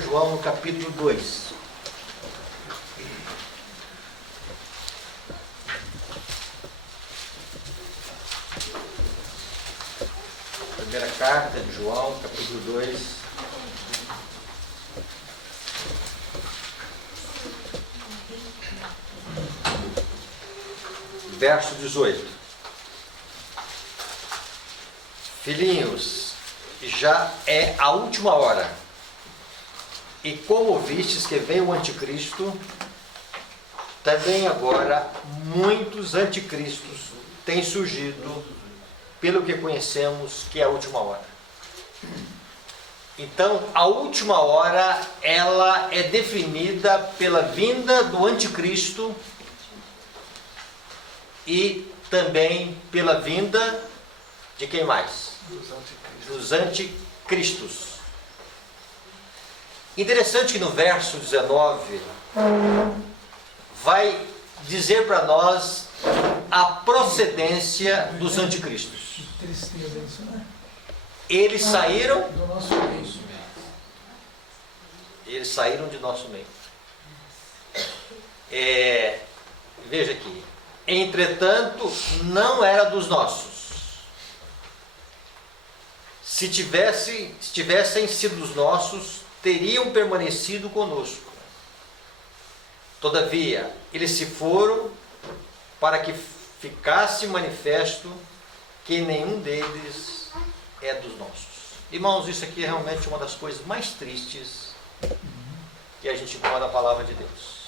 João, no capítulo 2. Primeira carta de João, capítulo 2. Verso 18. Filhinhos, já é a última hora. E como vistes que veio o anticristo, também agora muitos anticristos têm surgido, pelo que conhecemos que é a última hora. Então, a última hora, ela é definida pela vinda do anticristo e também pela vinda de quem mais? Dos anticristos. Interessante que no verso 19 vai dizer para nós a procedência dos anticristos. Que tristeza isso, né? Eles saíram Do nosso meio. Eles saíram de nosso meio. Veja aqui. Entretanto, não era dos nossos. Se tivessem sido dos nossos, teriam permanecido conosco. Todavia, eles se foram para que ficasse manifesto que nenhum deles é dos nossos. Irmãos, isso aqui é realmente uma das coisas mais tristes que a gente encontra na palavra de Deus.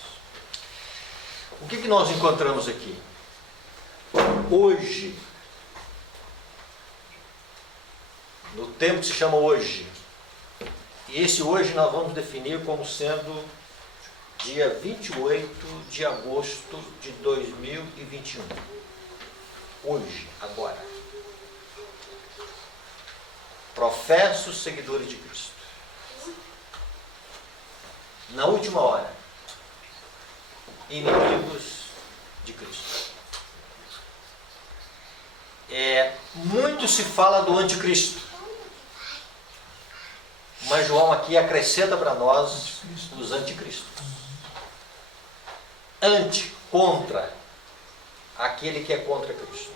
O que nós encontramos aqui? Hoje, no tempo que se chama hoje, e esse hoje nós vamos definir como sendo dia 28 de agosto de 2021. Hoje, agora. Professos seguidores de Cristo. Na última hora, inimigos de Cristo. Muito se fala do anticristo. Mas João aqui acrescenta para nós os anticristos. Contra aquele que é contra Cristo.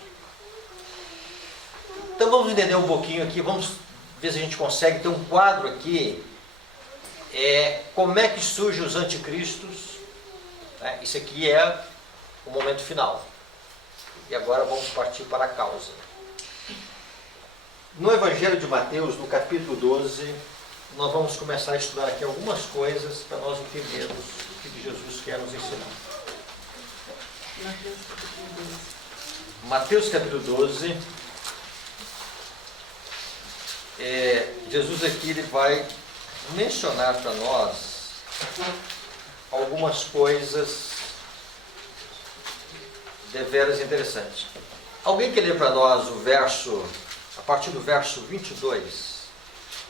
Então vamos entender um pouquinho aqui, vamos ver se a gente consegue ter um quadro aqui. Como é que surgem os anticristos? Isso aqui é o momento final. E agora vamos partir para a causa. No Evangelho de Mateus, no capítulo 12, nós vamos começar a estudar aqui algumas coisas para nós entendermos o que Jesus quer nos ensinar. Mateus capítulo 12. Jesus aqui ele vai mencionar para nós algumas coisas deveras interessantes. Alguém quer ler para nós o verso, a partir do verso 22?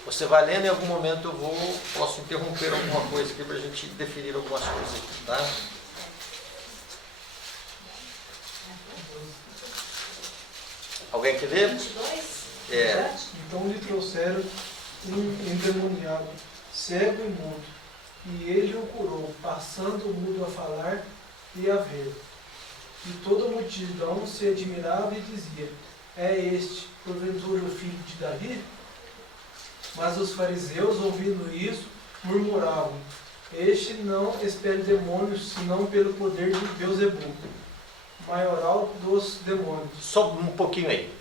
Você vai lendo e em algum momento eu posso interromper alguma coisa aqui para a gente definir algumas coisas aqui, tá? Alguém quer ler? 22? Então lhe trouxeram um endemoniado, cego e mudo, e ele o curou, passando o mudo a falar e a ver. E toda a multidão se admirava e dizia: é este, porventura, o filho de Davi? Mas os fariseus, ouvindo isso, murmuravam: este não expele demônios, senão pelo poder de Beelzebul, maioral dos demônios. Só um pouquinho aí.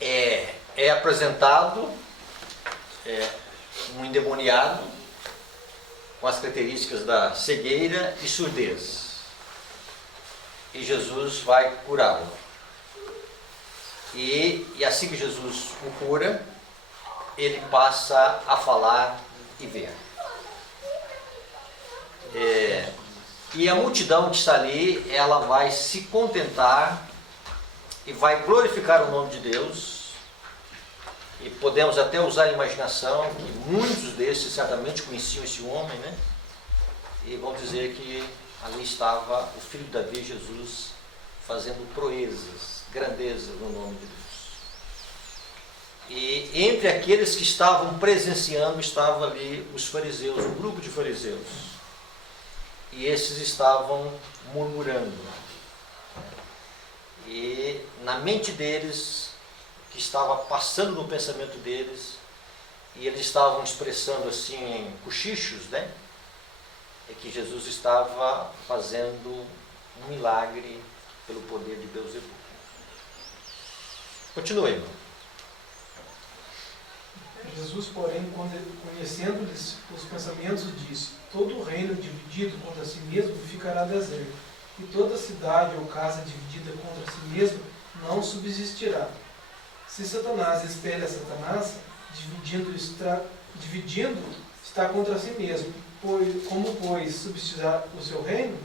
É apresentado um endemoniado com as características da cegueira e surdez. E Jesus vai curá-lo. E assim que Jesus o cura, ele passa a falar e ver. E a multidão que está ali, ela vai se contentar e vai glorificar o nome de Deus. E podemos até usar a imaginação, que muitos desses certamente conheciam esse homem, né? E vão dizer que ali estava o filho de Davi, Jesus, fazendo proezas, grandezas no nome de Deus. E entre aqueles que estavam presenciando, estava ali os fariseus, um grupo de fariseus. E esses estavam murmurando. E na mente deles, que estava passando no pensamento deles, e eles estavam expressando assim em cochichos, né? É que Jesus estava fazendo um milagre pelo poder de Beelzebul. Continue, irmão. Jesus, porém, conhecendo-lhes os pensamentos, disse: todo reino dividido contra si mesmo ficará deserto, e toda cidade ou casa dividida contra si mesma não subsistirá. Se Satanás espelha Satanás, dividindo está contra si mesmo, como, pois, subsistirá o seu reino?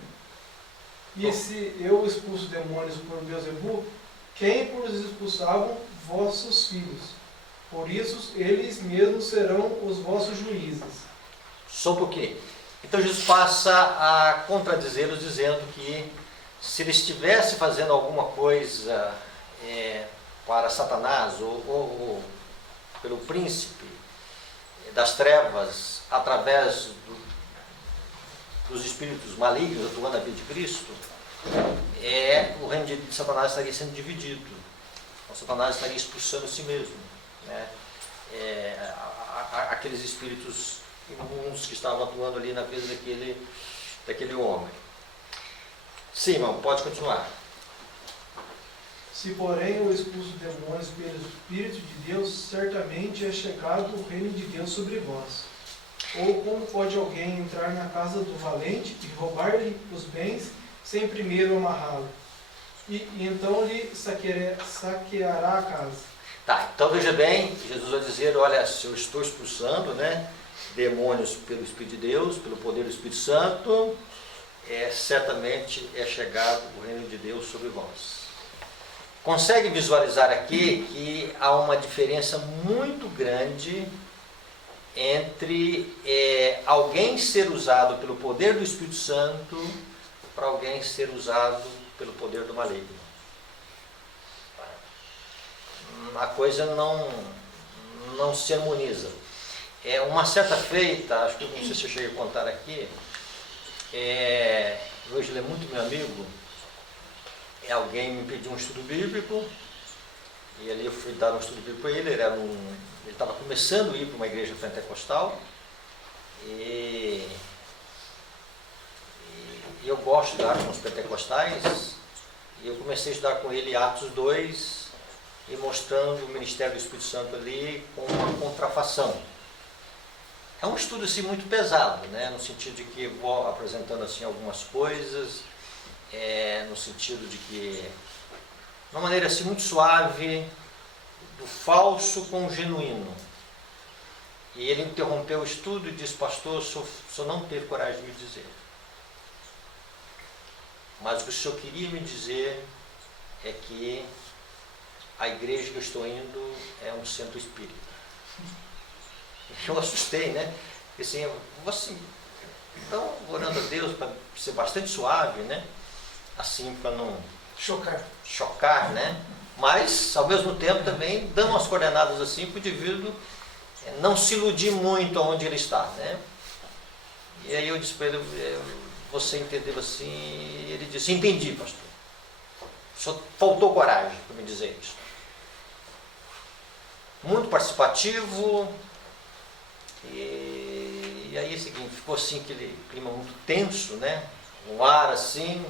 E se eu expulso demônios por Beelzebul, quem por os expulsavam? Vossos filhos. Por isso, eles mesmos serão os vossos juízes. Só um pouquinho. Então Jesus passa a contradizê-los, dizendo que se ele estivesse fazendo alguma coisa para Satanás ou pelo príncipe das trevas, através dos espíritos malignos atuando na vida de Cristo, o reino de Satanás estaria sendo dividido. Então, Satanás estaria expulsando a si mesmo, né? Aqueles espíritos imundos que estavam atuando ali na vida daquele homem. Sim, irmão, pode continuar. Se, porém, eu expulso demônios pelo Espírito de Deus, certamente é chegado o reino de Deus sobre vós. Ou como pode alguém entrar na casa do valente e roubar-lhe os bens, sem primeiro amarrá-lo? E então lhe saqueará a casa. Tá, então veja bem, Jesus vai dizer, olha, se eu estou expulsando, né, demônios pelo Espírito de Deus, pelo poder do Espírito Santo, certamente é chegado o reino de Deus sobre vós. Consegue visualizar aqui que há uma diferença muito grande entre alguém ser usado pelo poder do Espírito Santo para alguém ser usado pelo poder do maligno. A coisa não se harmoniza. Uma certa feita, acho que não sei se eu cheguei a contar aqui, hoje ele é muito meu amigo, alguém me pediu um estudo bíblico, e ali eu fui dar um estudo bíblico para ele, ele estava começando a ir para uma igreja pentecostal, e eu gosto de estudar com os pentecostais, e eu comecei a estudar com ele Atos 2, e mostrando o ministério do Espírito Santo ali com uma contrafação. É um estudo assim muito pesado, né? No sentido de que vou apresentando assim algumas coisas, no sentido de que, de uma maneira assim muito suave, do falso com o genuíno. E ele interrompeu o estudo e disse: pastor, o senhor não teve coragem de me dizer. Mas o que o senhor queria me dizer é que a igreja que eu estou indo é um centro espírita. Eu assustei, né? Porque assim, eu vou assim, então, orando a Deus para ser bastante suave, né? Assim, para não chocar, né? Mas, ao mesmo tempo, também dando umas coordenadas assim para o indivíduo não se iludir muito onde ele está, né? E aí eu disse para ele: você entendeu assim? E ele disse: entendi, pastor. Só faltou coragem para me dizer isso. Muito participativo, e aí é o seguinte, ficou assim aquele clima muito tenso, né? Um ar assim,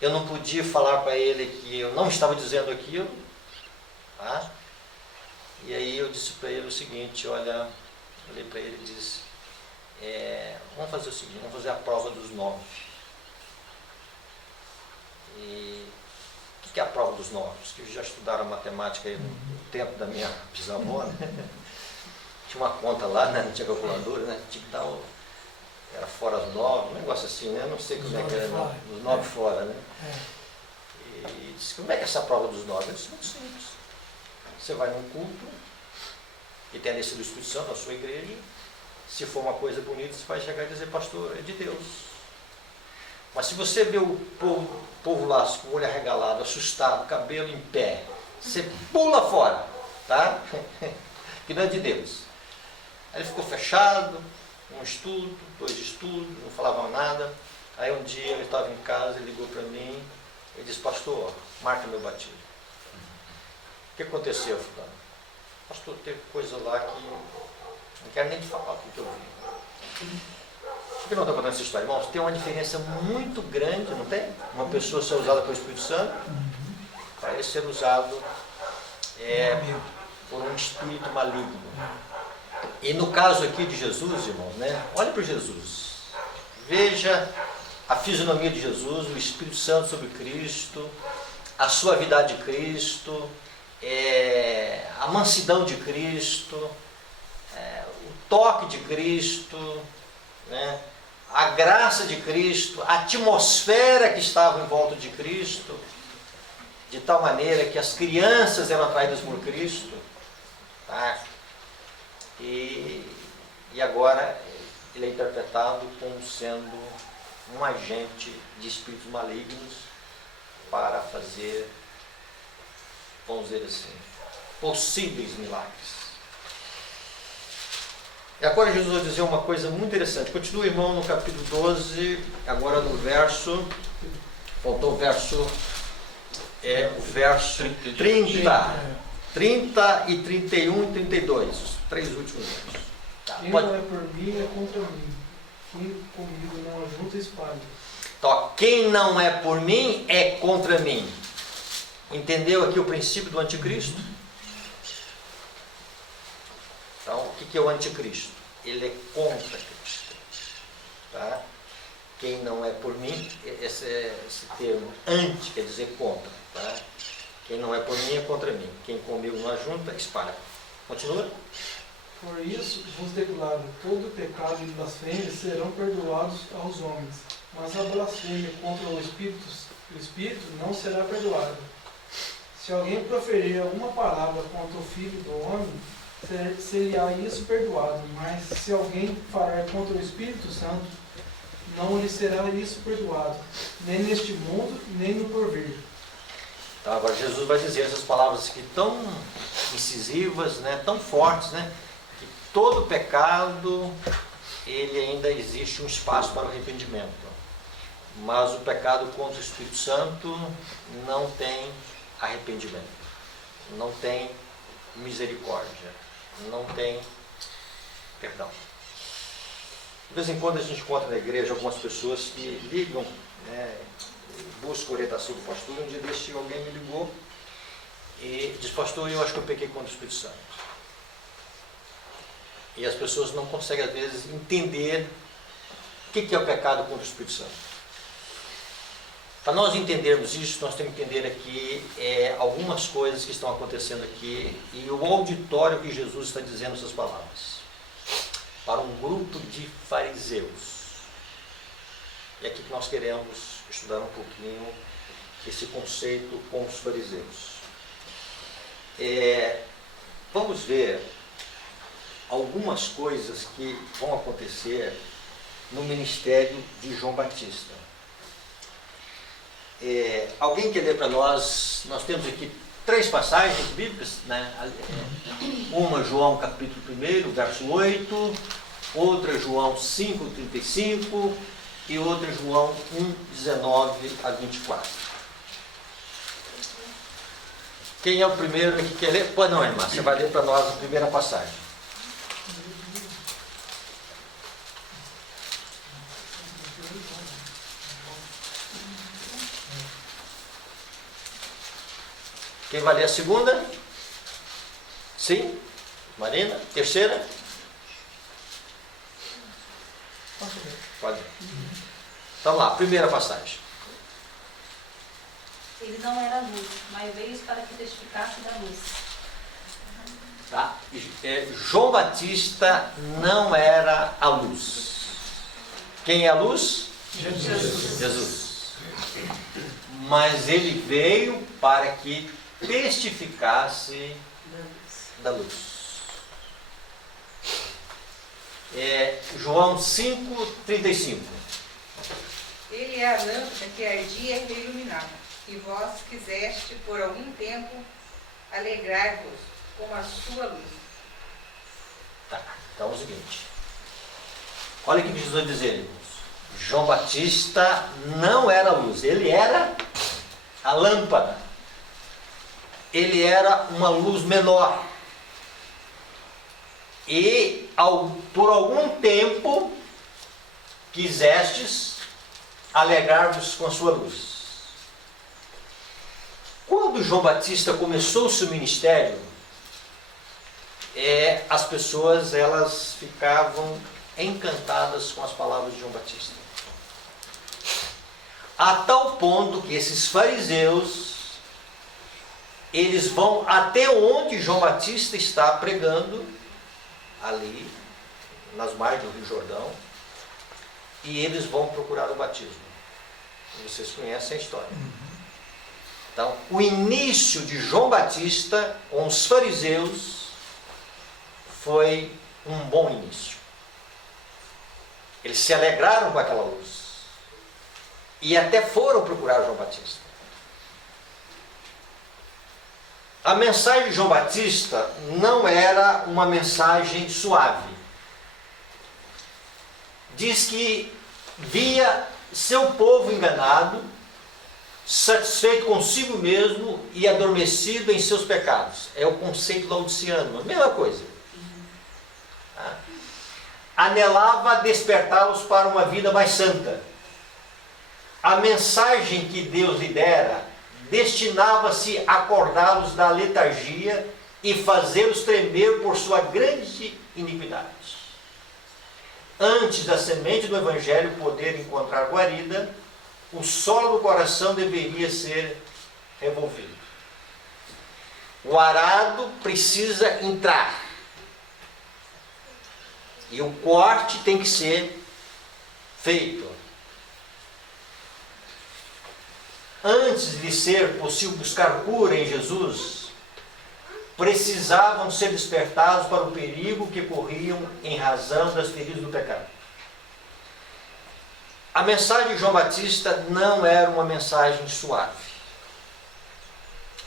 eu não podia falar para ele que eu não estava dizendo aquilo, tá? E aí eu disse para ele o seguinte: olha, olhei para ele e disse: vamos fazer o seguinte, vamos fazer a prova dos 9. E o que é a prova dos 9? Os que já estudaram matemática aí no tempo da minha bisavó, né? Tinha uma conta lá, né? Não tinha calculadora, né? Tinha que dar era fora os 9, um negócio assim, né? Não sei como é que era, os 9 fora, né? E disse: como é que é essa prova dos 9? Eu disse: muito simples. Você vai num culto e tem a descida do Espírito Santo na sua igreja. Se for uma coisa bonita, você vai chegar e dizer: pastor, é de Deus. Mas se você vê o povo lá com o olho arregalado, assustado, cabelo em pé, você pula fora tá? Que não é de Deus. Aí ele ficou fechado, um estudo, 2 estudos, não falava nada. Aí um dia ele estava em casa, ele ligou para mim e disse, pastor, marca meu batismo. O que aconteceu, fulano? Pastor, teve coisa lá que não quero nem te falar o que eu vi. Por que não estou contando essa história? Irmãos, tem uma diferença muito grande, não tem? Uma pessoa ser usada pelo Espírito Santo para ele ser usado por um espírito maligno. E no caso aqui de Jesus, irmãos, né? Olha para Jesus. Veja a fisionomia de Jesus, o Espírito Santo sobre Cristo, a suavidade de Cristo, a mansidão de Cristo, o toque de Cristo, né? A graça de Cristo, a atmosfera que estava em volta de Cristo, de tal maneira que as crianças eram atraídas por Cristo, tá? E agora ele é interpretado como sendo um agente de espíritos malignos para fazer, vamos dizer assim, possíveis milagres. E agora Jesus vai dizer uma coisa muito interessante. Continua, irmão, no capítulo 12, agora no verso, faltou o verso 30 e 31 e 32, os 3 últimos versos. Tá, quem não é por mim é contra mim. Quem comigo não ajunta espalha. Então, quem não é por mim é contra mim. Entendeu aqui o princípio do anticristo? Então, o que é o anticristo? Ele é contra Cristo. Tá? Quem não é por mim, esse termo anti quer dizer contra. Tá? Quem não é por mim é contra mim. Quem comigo não ajunta, espalha. Continua. Por isso vos declaro, todo pecado e blasfêmia serão perdoados aos homens, mas a blasfêmia contra o Espírito não será perdoada. Se alguém proferir alguma palavra contra o Filho do Homem, ser-lhe-á isso perdoado, mas se alguém falar contra o Espírito Santo, não lhe será isso perdoado, nem neste mundo, nem no porvir. Então, agora Jesus vai dizer essas palavras aqui tão incisivas, né, tão fortes, né, que todo pecado, ele ainda existe um espaço para o arrependimento. Mas o pecado contra o Espírito Santo não tem arrependimento, não tem misericórdia, não tem perdão. De vez em quando a gente encontra na igreja algumas pessoas que ligam, né, buscam orientação do pastor. Um dia desse alguém me ligou e disse, pastor, eu acho que eu pequei contra o Espírito Santo. E as pessoas não conseguem às vezes entender o que é o pecado contra o Espírito Santo. Para nós entendermos isso, nós temos que entender aqui algumas coisas que estão acontecendo aqui e o auditório que Jesus está dizendo essas palavras. Para um grupo de fariseus. E é aqui que nós queremos estudar um pouquinho esse conceito com os fariseus. Vamos ver algumas coisas que vão acontecer no ministério de João Batista. Alguém quer ler para nós? Nós temos aqui 3 passagens bíblicas, né? Uma João capítulo 1, verso 8, outra João 5, 35 e outra João 1, 19 a 24. Quem é o primeiro que quer ler? Pois não, irmã, você vai ler para nós a primeira passagem. Quem vai ler a segunda? Sim? Marina? Terceira? Pode. Então lá, primeira passagem. Ele não era luz, mas veio para que testificasse da luz. Tá? João Batista não era a luz. Quem é a luz? Jesus. Mas ele veio para que testificasse da luz. João 5, 35. Ele é a lâmpada que ardia e iluminava, e vós quiseste por algum tempo alegrar-vos como a sua luz. Tá, então é o seguinte. Olha o que Jesus diz, irmãos. João Batista não era a luz, ele era a lâmpada. Ele era uma luz menor. E por algum tempo quisestes alegrar-vos com a sua luz. Quando João Batista começou o seu ministério, as pessoas elas ficavam encantadas com as palavras de João Batista. A tal ponto que esses fariseus, eles vão até onde João Batista está pregando, ali, nas margens do Rio Jordão, e eles vão procurar o batismo. Vocês conhecem a história. Então, o início de João Batista com os fariseus foi um bom início. Eles se alegraram com aquela luz. E até foram procurar João Batista. A mensagem de João Batista não era uma mensagem suave. Diz que via seu povo enganado, satisfeito consigo mesmo e adormecido em seus pecados. É o conceito laodiceano, a mesma coisa. Anelava despertá-los para uma vida mais santa. A mensagem que Deus lhe dera destinava-se a acordá-los da letargia e fazê-los tremer por sua grande iniquidade. Antes da semente do Evangelho poder encontrar guarida, o solo do coração deveria ser revolvido. O arado precisa entrar. E o corte tem que ser feito. Antes de ser possível buscar cura em Jesus, precisavam ser despertados para o perigo que corriam em razão das feridas do pecado. A mensagem de João Batista não era uma mensagem suave,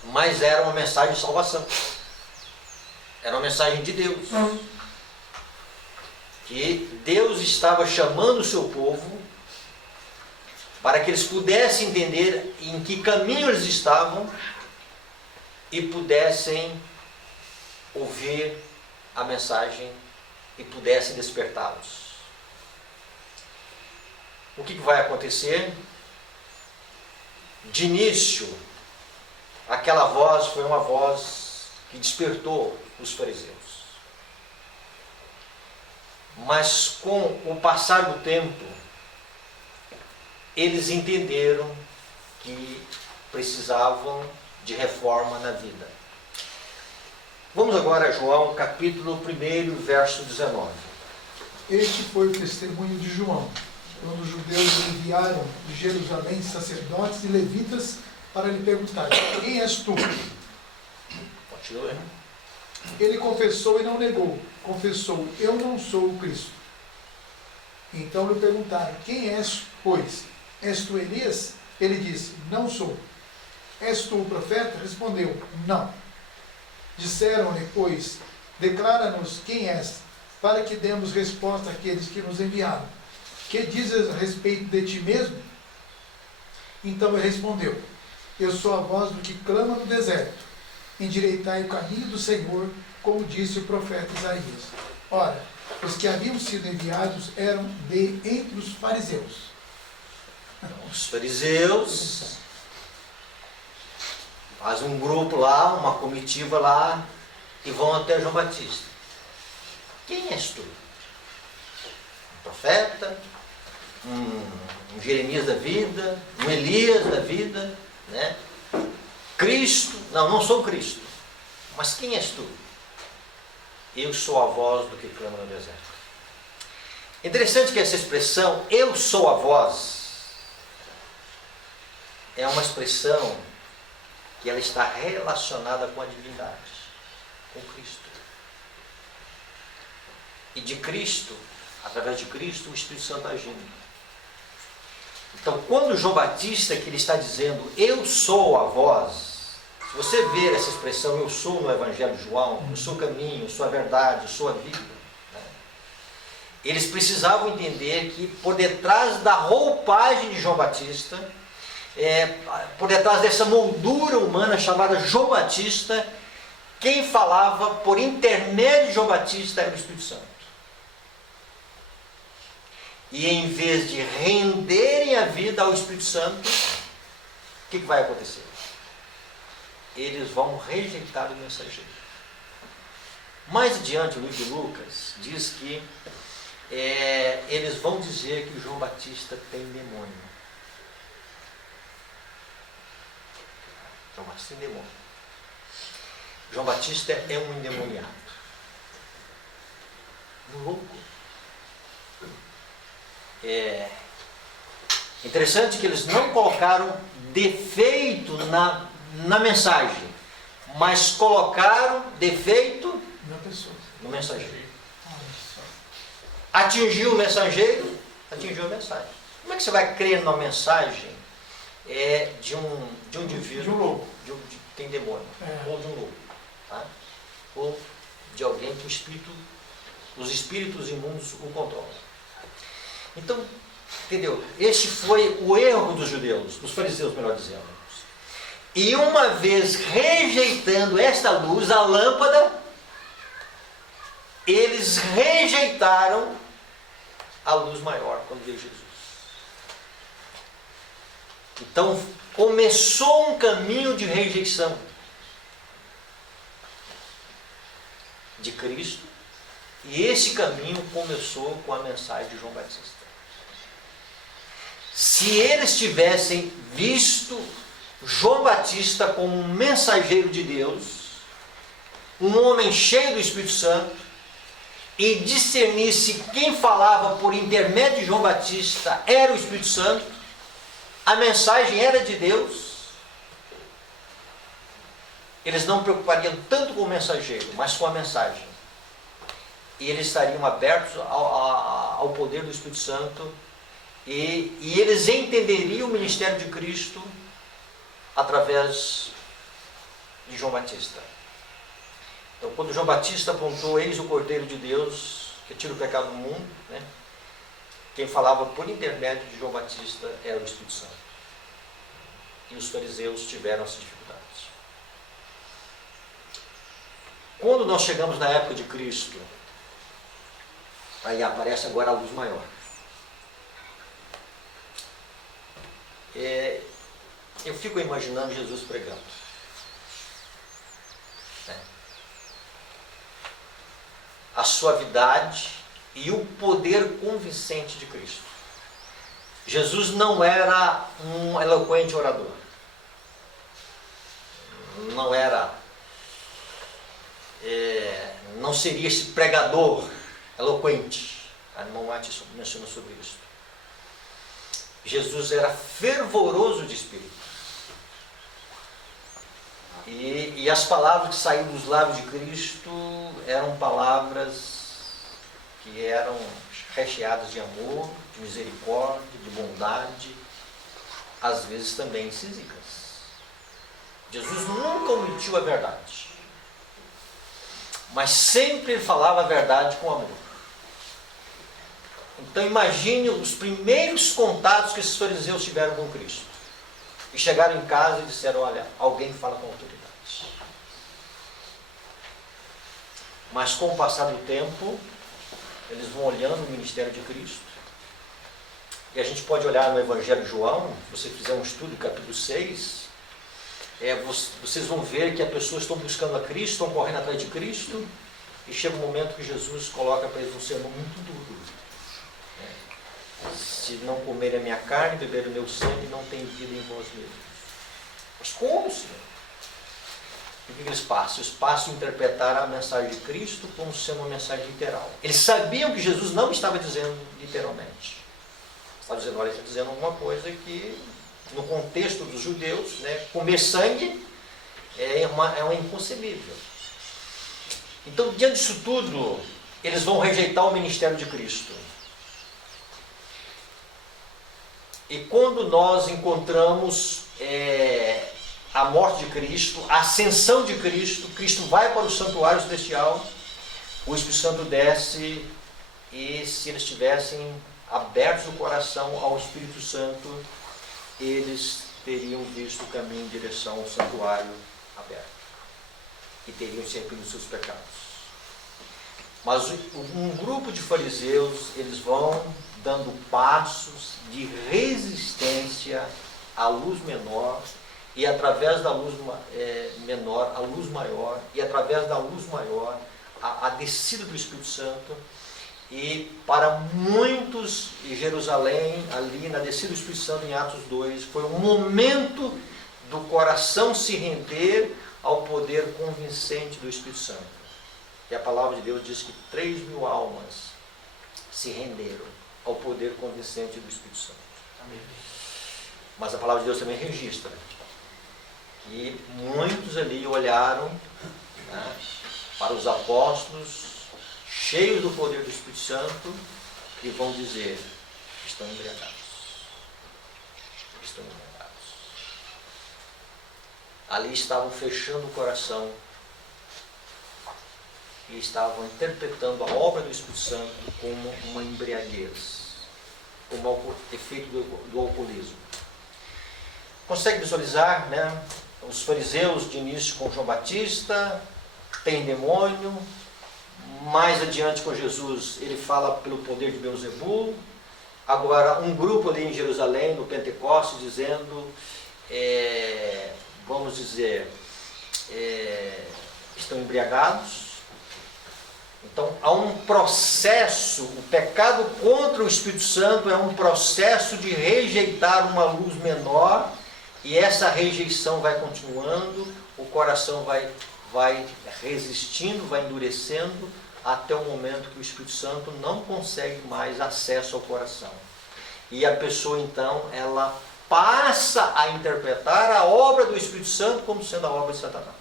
mas era uma mensagem de salvação. Era uma mensagem de Deus. Que Deus estava chamando o seu povo para que eles pudessem entender em que caminho eles estavam e pudessem ouvir a mensagem e pudessem despertá-los. O que vai acontecer? De início, aquela voz foi uma voz que despertou os fariseus. Mas com o passar do tempo, eles entenderam que precisavam de reforma na vida. Vamos agora a João, capítulo 1, verso 19. Este foi o testemunho de João, quando os judeus enviaram de Jerusalém sacerdotes e levitas para lhe perguntar: quem és tu? Continua. Ele confessou e não negou. Confessou: eu não sou o Cristo. Então lhe perguntaram: quem és, pois? És tu Elias? Ele disse: não sou. És tu o profeta? Respondeu: não. Disseram-lhe, pois, declara-nos quem és, para que demos resposta àqueles que nos enviaram. Que dizes a respeito de ti mesmo? Então ele respondeu: eu sou a voz do que clama no deserto. Endireitai o caminho do Senhor, como disse o profeta Isaías. Ora, os que haviam sido enviados eram de entre os fariseus. Os fariseus fazem um grupo lá, uma comitiva lá, e vão até João Batista. Quem és tu? Um profeta? Um Jeremias da vida? Um Elias da vida? Né? Cristo? Não, não sou Cristo. Mas quem és tu? Eu sou a voz do que clama no deserto. Interessante que essa expressão, eu sou a voz, é uma expressão que ela está relacionada com a divindade, com Cristo. E de Cristo, através de Cristo, o Espírito Santo agindo. Então, quando João Batista, que ele está dizendo, eu sou a voz, se Você vê essa expressão, eu sou no Evangelho de João, eu sou o caminho, eu sou a verdade, eu sou a vida. Né? Eles precisavam entender que por detrás da roupagem de João Batista, por detrás dessa moldura humana chamada João Batista, quem falava por intermédio de João Batista era o Espírito Santo. E em vez de renderem a vida ao Espírito Santo, o que vai acontecer? Eles vão rejeitar o mensageiro. Mais adiante, o livro de Lucas diz que eles vão dizer que João Batista tem demônio. João Batista tem demônio. João Batista é um endemoniado. Um louco. Interessante que eles não colocaram defeito na mensagem, mas colocaram defeito no mensageiro. Atingiu o mensageiro, atingiu a mensagem. Como é que você vai crer numa mensagem de um indivíduo De um louco. que tem demônio, ou de um louco, tá? Ou de alguém que os espíritos imundos o controlam? Então, entendeu? Este foi o erro dos judeus, dos fariseus, melhor dizendo. E uma vez rejeitando esta luz, a lâmpada, eles rejeitaram a luz maior quando veio Jesus. Então, começou um caminho de rejeição de Cristo, e esse caminho começou com a mensagem de João Batista. Se eles tivessem visto João Batista como um mensageiro de Deus, um homem cheio do Espírito Santo, e discernisse quem falava por intermédio de João Batista era o Espírito Santo, a mensagem era de Deus, eles não preocupariam tanto com o mensageiro, mas com a mensagem. E eles estariam abertos ao poder do Espírito Santo, e eles entenderiam o ministério de Cristo através de João Batista. Então, quando João Batista apontou, eis o Cordeiro de Deus, que tira o pecado do mundo, né? Quem falava por intermédio de João Batista era o Espírito Santo. E os fariseus tiveram essas dificuldades. Quando nós chegamos na época de Cristo, aí aparece agora a luz maior. Eu fico imaginando Jesus pregando. A suavidade e o poder convincente de Cristo. Jesus não era um eloquente orador. Não seria esse pregador eloquente. A irmã Mati mencionou sobre isso. Jesus era fervoroso de espírito. E as palavras que saíam dos lábios de Cristo eram palavras que eram recheadas de amor, de misericórdia, de bondade, às vezes também incísicas. Jesus nunca omitiu a verdade, mas sempre ele falava a verdade com amor. Então imagine os primeiros contatos que esses fariseus tiveram com Cristo. E chegaram em casa e disseram, olha, alguém fala com autoridade. Mas com o passar do tempo, eles vão olhando o ministério de Cristo. E a gente pode olhar no Evangelho de João, se você fizer um estudo, capítulo 6, vocês vão ver que as pessoas estão buscando a Cristo, estão correndo atrás de Cristo, e chega um momento que Jesus coloca para eles um sermão muito duro. Se não comerem a minha carne, beberem o meu sangue, não tem vida em vós mesmos. Mas como, Senhor? O que eles passam? Eles passam a interpretar a mensagem de Cristo como sendo uma mensagem literal. Eles sabiam que Jesus não estava dizendo literalmente. Estava dizendo, olha, ele está dizendo alguma coisa que, no contexto dos judeus, né, comer sangue é inconcebível. Então, diante disso tudo, eles vão rejeitar o ministério de Cristo. E quando nós encontramos a morte de Cristo, a ascensão de Cristo, Cristo vai para o santuário celestial, o Espírito Santo desce, e se eles tivessem abertos o coração ao Espírito Santo, eles teriam visto o caminho em direção ao santuário aberto e teriam se arrependido dos seus pecados. Mas um grupo de fariseus, eles vão dando passos de resistência à luz menor, e através da luz menor, a luz maior, e através da luz maior, a descida do Espírito Santo. E para muitos em Jerusalém, ali na descida do Espírito Santo em Atos 2, foi um momento do coração se render ao poder convincente do Espírito Santo. E a palavra de Deus diz que 3.000 almas se renderam ao poder convincente do Espírito Santo. Amém. Mas a palavra de Deus também registra que muitos ali olharam, né, para os apóstolos cheios do poder do Espírito Santo, que vão dizer: estão embriagados. Estão embriagados. Ali estavam fechando o coração e estavam interpretando a obra do Espírito Santo como uma embriaguez, como o efeito do alcoolismo. Consegue visualizar, né? Os fariseus de início com João Batista, tem demônio. Mais adiante com Jesus, ele fala pelo poder de Beelzebul. Agora, um grupo ali em Jerusalém, no Pentecostes, dizendo, vamos dizer, estão embriagados. Então, há um processo, o pecado contra o Espírito Santo é um processo de rejeitar uma luz menor, e essa rejeição vai continuando, o coração vai resistindo, vai endurecendo, até o momento que o Espírito Santo não consegue mais acesso ao coração. E a pessoa, então, ela passa a interpretar a obra do Espírito Santo como sendo a obra de Satanás.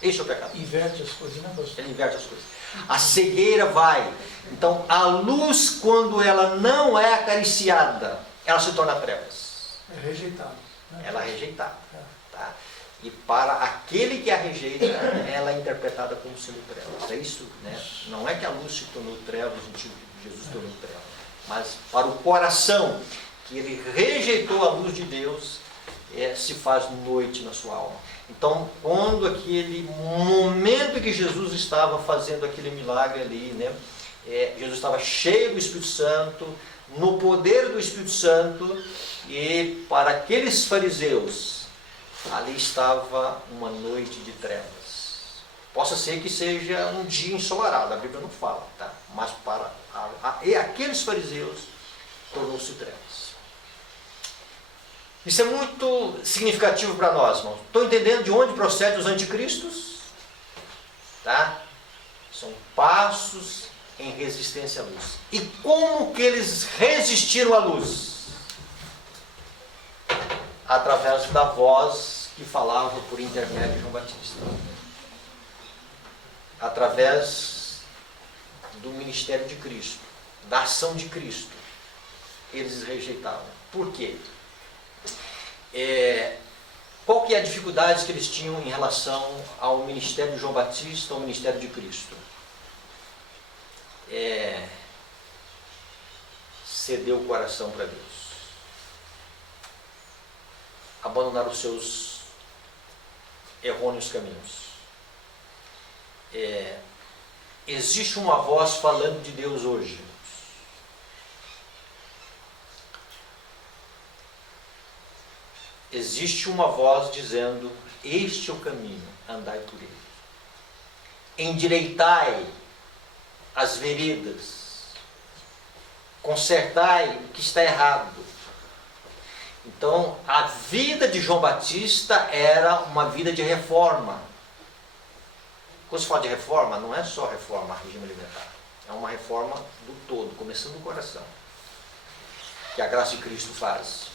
Esse é o pecado. Inverte as coisas, né, pastor? Ele inverte as coisas. A cegueira vai. Então, a luz, quando ela não é acariciada, ela se torna trevas. É rejeitado. Né? Ela é rejeitada. Tá? E para aquele que a rejeita, ela é interpretada como sendo trevas. É isso, né? Não é que a luz se tornou trevas, Jesus se tornou trevas. Mas para o coração, que ele rejeitou a luz de Deus, se faz noite na sua alma. Então, quando aquele momento que Jesus estava fazendo aquele milagre ali, né? Jesus estava cheio do Espírito Santo, no poder do Espírito Santo, e para aqueles fariseus, ali estava uma noite de trevas. Possa ser que seja um dia ensolarado, a Bíblia não fala, tá? Mas para aqueles fariseus, tornou-se trevas. Isso é muito significativo para nós, irmãos. Estão entendendo de onde procedem os anticristos? Tá? São passos em resistência à luz. E como que eles resistiram à luz? Através da voz que falava por intermédio de João Batista. Através do ministério de Cristo, da ação de Cristo. Eles rejeitavam. Por quê? Qual que é a dificuldade que eles tinham em relação ao ministério de João Batista, ao ministério de Cristo? Ceder o coração para Deus. Abandonar os seus errôneos caminhos. Existe uma voz falando de Deus hoje. Existe uma voz dizendo: este é o caminho, andai por ele. Endireitai as veredas. Consertai o que está errado. Então, a vida de João Batista era uma vida de reforma. Quando se fala de reforma, não é só reforma a regime alimentar. É uma reforma do todo, começando do coração. Que a graça de Cristo faz.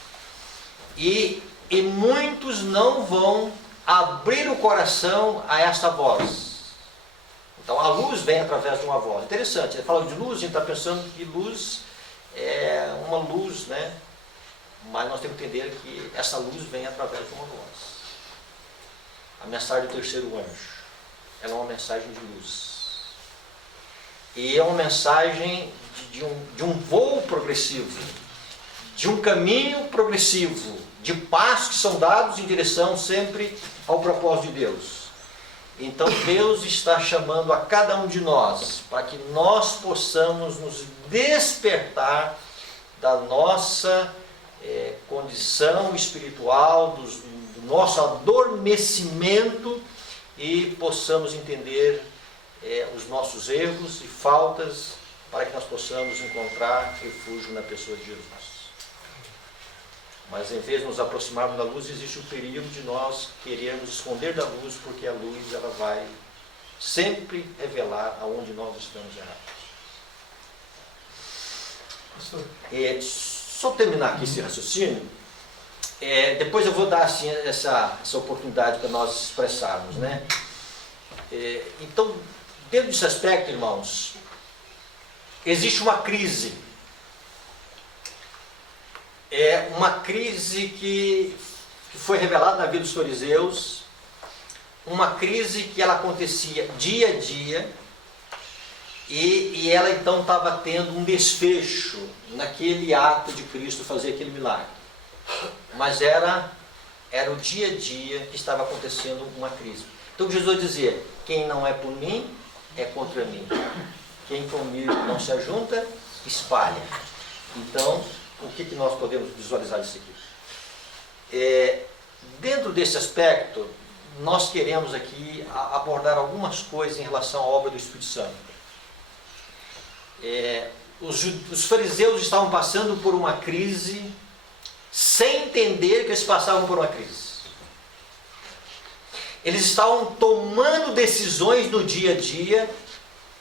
E muitos não vão abrir o coração a esta voz. Então a luz vem através de uma voz. Interessante, ele fala de luz, a gente está pensando que luz é uma luz, né? Mas nós temos que entender que essa luz vem através de uma voz. a mensagem do terceiro anjo, ela é uma mensagem de luz. E é uma mensagem de um voo progressivo, de um caminho progressivo, de passos que são dados em direção sempre ao propósito de Deus. Então Deus está chamando a cada um de nós para que nós possamos nos despertar da nossa condição espiritual, do nosso adormecimento, e possamos entender os nossos erros e faltas, para que nós possamos encontrar refúgio na pessoa de Jesus. Mas em vez de nos aproximarmos da luz, existe o perigo de nós querermos esconder da luz, porque a luz ela vai sempre revelar aonde nós estamos errados. Só terminar aqui esse raciocínio, depois eu vou dar assim, essa oportunidade para nós expressarmos, né? Então, dentro desse aspecto, irmãos, existe uma crise. É uma crise que foi revelada na vida dos fariseus, uma crise que ela acontecia dia a dia, e ela então estava tendo um desfecho naquele ato de Cristo fazer aquele milagre. Mas era o dia a dia que estava acontecendo uma crise. Então Jesus dizia: quem não é por mim, é contra mim. Quem comigo não se ajunta, espalha. Então, o que nós podemos visualizar disso aqui? Dentro desse aspecto, nós queremos aqui abordar algumas coisas em relação à obra do Espírito Santo. Os fariseus estavam passando por uma crise sem entender que eles passavam por uma crise. Eles estavam tomando decisões no dia a dia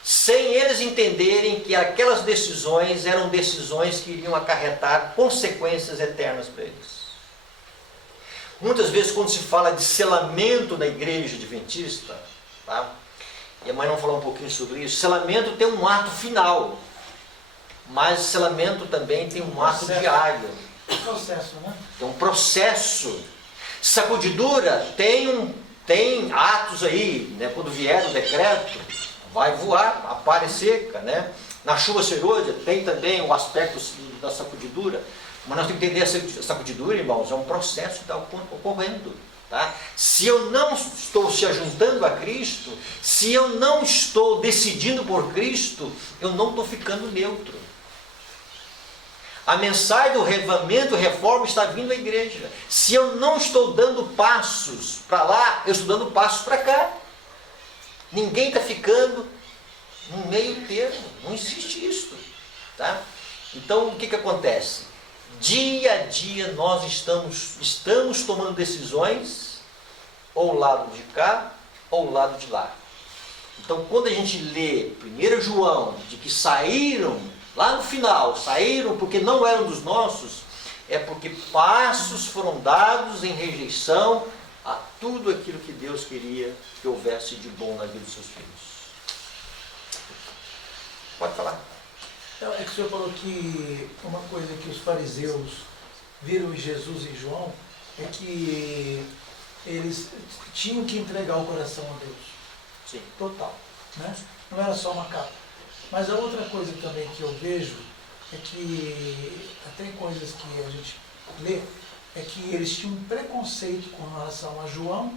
sem eles entenderem que aquelas decisões eram decisões que iriam acarretar consequências eternas para eles. Muitas vezes, quando se fala de selamento na igreja adventista, tá? E a mãe não falou um pouquinho sobre isso, selamento tem um ato final, mas selamento também tem um ato diário. Processo, né? É um processo. Sacudidura tem atos aí, né? Quando vier o decreto, vai voar, a pá é seca, né? Na chuva serôdia tem também o aspecto da sacudidura, mas nós temos que entender essa sacudidura, irmãos, é um processo que está ocorrendo. Tá? Se eu não estou se ajuntando a Cristo, se eu não estou decidindo por Cristo, eu não estou ficando neutro. A mensagem do revivamento e reforma está vindo à igreja. Se eu não estou dando passos para lá, eu estou dando passos para cá. Ninguém está ficando no meio termo. Não existe isso. Tá? Então, o que acontece? Dia a dia nós estamos tomando decisões, ou lado de cá, ou lado de lá. Então, quando a gente lê 1 João, de que saíram, lá no final, saíram porque não eram dos nossos, é porque passos foram dados em rejeição a tudo aquilo que Deus queria que houvesse de bom na vida dos seus filhos. Pode falar. Então, é que o senhor falou que uma coisa que os fariseus viram em Jesus e João é que eles tinham que entregar o coração a Deus. Sim. Total. Né? Não era só uma capa. Mas a outra coisa também que eu vejo é que, até coisas que a gente lê, é que eles tinham um preconceito com relação a João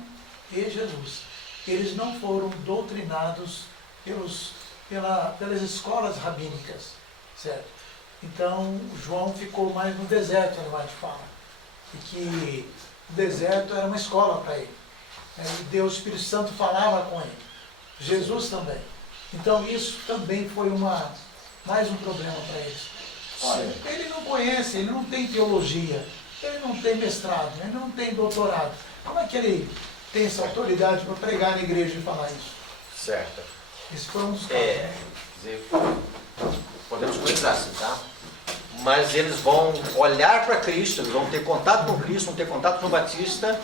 e Jesus. Eles não foram doutrinados pelas escolas rabínicas, certo? Então, João ficou mais no deserto, a gente fala. E que o deserto era uma escola para ele. E Deus, o Espírito Santo, falava com ele. Jesus também. Então, isso também foi mais um problema para eles. Olha, ele não conhece, ele não tem teologia, ele não tem mestrado, ele não tem doutorado. Como é que ele tem essa autoridade para pregar na igreja e falar isso? Certo. Esse foi um dos casos. Podemos começar assim, tá? Mas eles vão olhar para Cristo, eles vão ter contato com Cristo, vão ter contato com o Batista,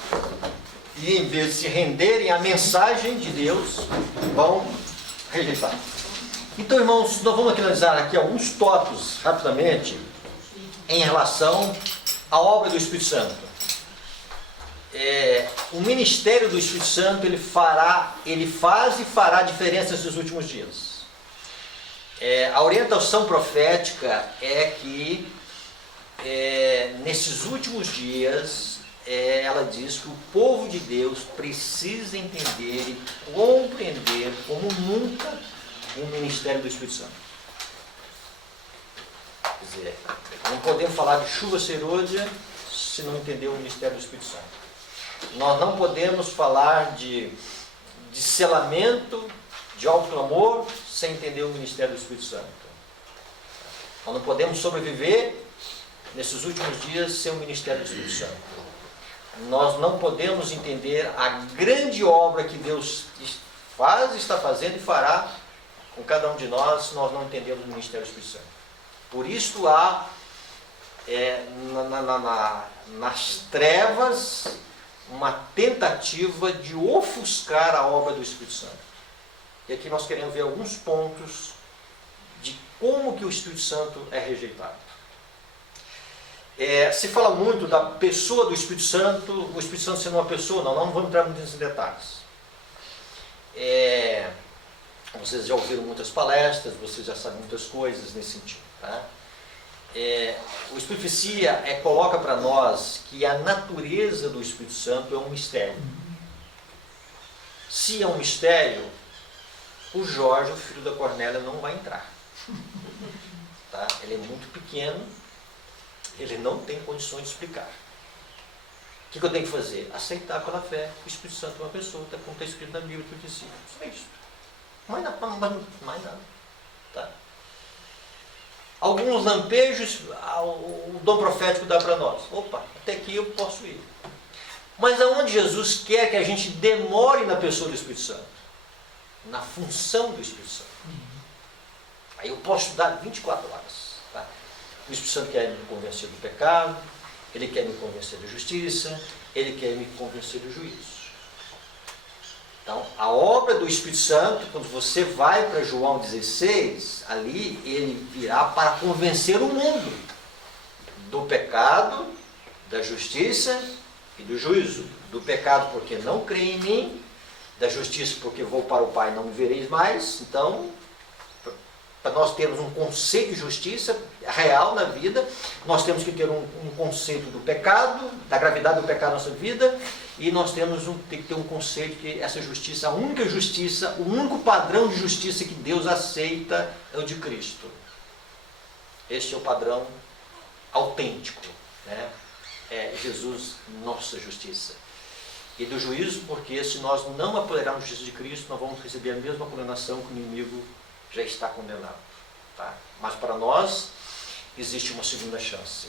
e em vez de se renderem à mensagem de Deus, vão rejeitar. Então, irmãos, nós vamos analisar aqui alguns tópicos, rapidamente, em relação à obra do Espírito Santo. o ministério do Espírito Santo ele faz e fará diferença nesses últimos dias. A orientação profética é que nesses últimos dias ela diz que o povo de Deus precisa entender e compreender como nunca o ministério do Espírito Santo. Quer dizer, não podemos falar de chuva serôdia se não entender o ministério do Espírito Santo. Nós não podemos falar de selamento, de alto clamor, sem entender o ministério do Espírito Santo. Nós não podemos sobreviver nesses últimos dias sem o ministério do Espírito Santo. Nós não podemos entender a grande obra que Deus faz, está fazendo e fará com cada um de nós se nós não entendemos o ministério do Espírito Santo. Por isso há nas trevas uma tentativa de ofuscar a obra do Espírito Santo. E aqui nós queremos ver alguns pontos de como que o Espírito Santo é rejeitado. Se fala muito da pessoa do Espírito Santo, o Espírito Santo sendo uma pessoa, não vamos entrar muito nesses detalhes. Vocês já ouviram muitas palestras, vocês já sabem muitas coisas nesse sentido. Tá? O Espírito Profecia coloca para nós que a natureza do Espírito Santo é um mistério. Se é um mistério, o Jorge, o filho da Cornélia, não vai entrar. Tá? Ele é muito pequeno, ele não tem condições de explicar. O que eu tenho que fazer? Aceitar pela fé que o Espírito Santo é uma pessoa, como está escrito na Bíblia, Profecia. Só isso. Mais nada. Tá? Alguns lampejos o dom profético dá para nós. Opa, até aqui eu posso ir. Mas aonde Jesus quer que a gente demore na pessoa do Espírito Santo? Na função do Espírito Santo. Aí eu posso dar 24 horas. Tá? O Espírito Santo quer me convencer do pecado, ele quer me convencer da justiça, ele quer me convencer do juízo. Então, a obra do Espírito Santo, quando você vai para João 16, ali ele virá para convencer o mundo do pecado, da justiça e do juízo. Do pecado porque não crê em mim, da justiça porque vou para o Pai e não me vereis mais. Então, para nós termos um conceito de justiça real na vida, nós temos que ter um conceito do pecado, da gravidade do pecado na nossa vida, e nós tem que ter um conceito que essa justiça, a única justiça, o único padrão de justiça que Deus aceita é o de Cristo. Este é o padrão autêntico, né? É Jesus, nossa justiça. E do juízo, porque se nós não apoderarmos a justiça de Cristo, nós vamos receber a mesma condenação que o inimigo já está condenado. Tá? Mas para nós existe uma segunda chance.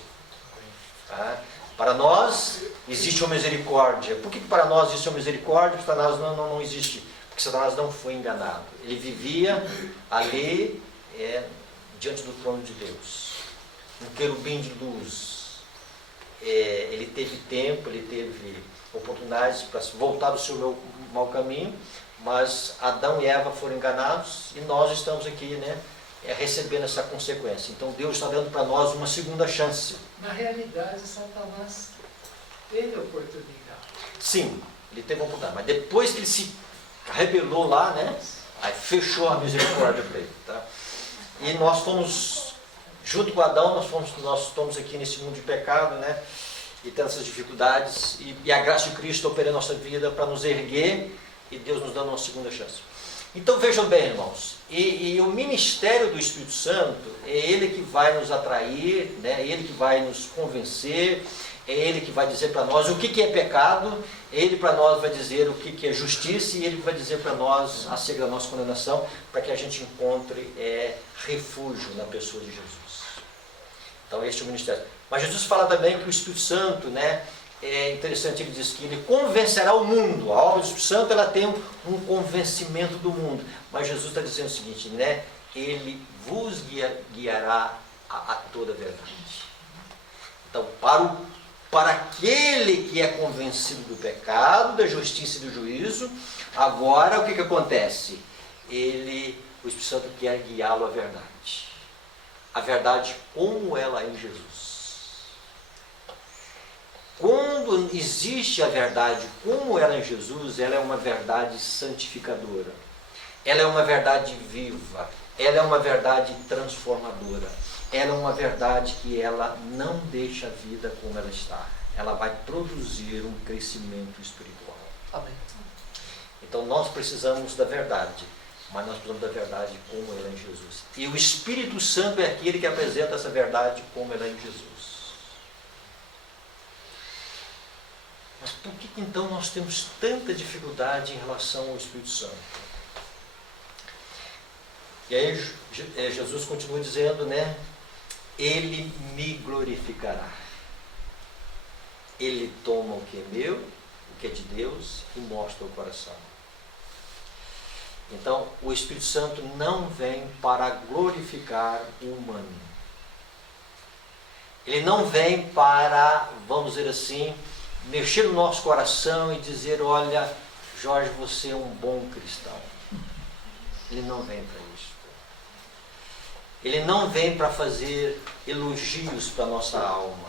Tá? Para nós existe uma misericórdia. Por que para nós existe uma misericórdia? Porque Satanás não existe. Porque Satanás não foi enganado. Ele vivia ali diante do trono de Deus. Um querubim de luz. Ele teve tempo, ele teve oportunidades para voltar do seu mau caminho, mas Adão e Eva foram enganados e nós estamos aqui, né, recebendo essa consequência. Então Deus está dando para nós uma segunda chance. Na realidade, Satanás teve a oportunidade. Sim, ele teve a oportunidade, mas depois que ele se rebelou lá, né, aí fechou a misericórdia para ele. Tá? E nós fomos, junto com Adão, nós estamos aqui nesse mundo de pecado, né, e tendo essas dificuldades, e a graça de Cristo operando a nossa vida para nos erguer, e Deus nos dando uma segunda chance. Então vejam bem, irmãos, e o ministério do Espírito Santo é ele que vai nos atrair, né? É ele que vai nos convencer, é ele que vai dizer para nós o que é pecado, ele para nós vai dizer o que é justiça, e ele vai dizer para nós acerca da nossa condenação, para que a gente encontre refúgio na pessoa de Jesus. Então este é o ministério. Mas Jesus fala também que o Espírito Santo, né, é interessante, ele diz que ele convencerá o mundo. A obra do Espírito Santo, ela tem um convencimento do mundo. Mas Jesus está dizendo o seguinte, né? Ele vos guiará a toda a verdade. Então, para aquele que é convencido do pecado, da justiça e do juízo, agora o que acontece? O Espírito Santo quer guiá-lo à verdade. A verdade como ela é em Jesus. Quando existe a verdade como ela em Jesus, ela é uma verdade santificadora. Ela é uma verdade viva. Ela é uma verdade transformadora. Ela é uma verdade que ela não deixa a vida como ela está. Ela vai produzir um crescimento espiritual. Amém. Então nós precisamos da verdade, mas nós precisamos da verdade como ela é em Jesus. E o Espírito Santo é aquele que apresenta essa verdade como ela é em Jesus. Mas por que então nós temos tanta dificuldade em relação ao Espírito Santo? E aí Jesus continua dizendo, né? Ele me glorificará. Ele toma o que é meu, o que é de Deus, e mostra o coração. Então, o Espírito Santo não vem para glorificar o humano. Ele não vem para, vamos dizer assim, mexer no nosso coração e dizer, olha, Jorge, você é um bom cristão. Ele não vem para isso. Ele não vem para fazer elogios para a nossa alma.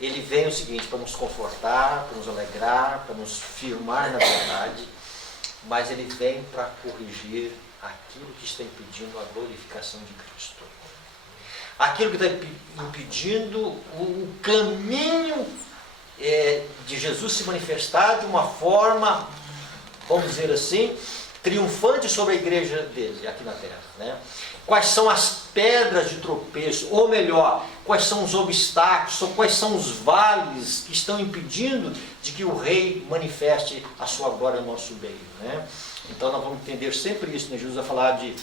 Ele vem o seguinte, para nos confortar, para nos alegrar, para nos firmar na verdade, mas ele vem para corrigir aquilo que está impedindo a glorificação de Cristo. Aquilo que está impedindo o caminho de Jesus se manifestar de uma forma, vamos dizer assim, triunfante sobre a igreja dele aqui na terra, né? Quais são as pedras de tropeço, ou melhor, quais são os obstáculos, ou quais são os vales que estão impedindo de que o rei manifeste a sua glória no nosso meio, né? Então nós vamos entender sempre isso, né? Jesus vai falar de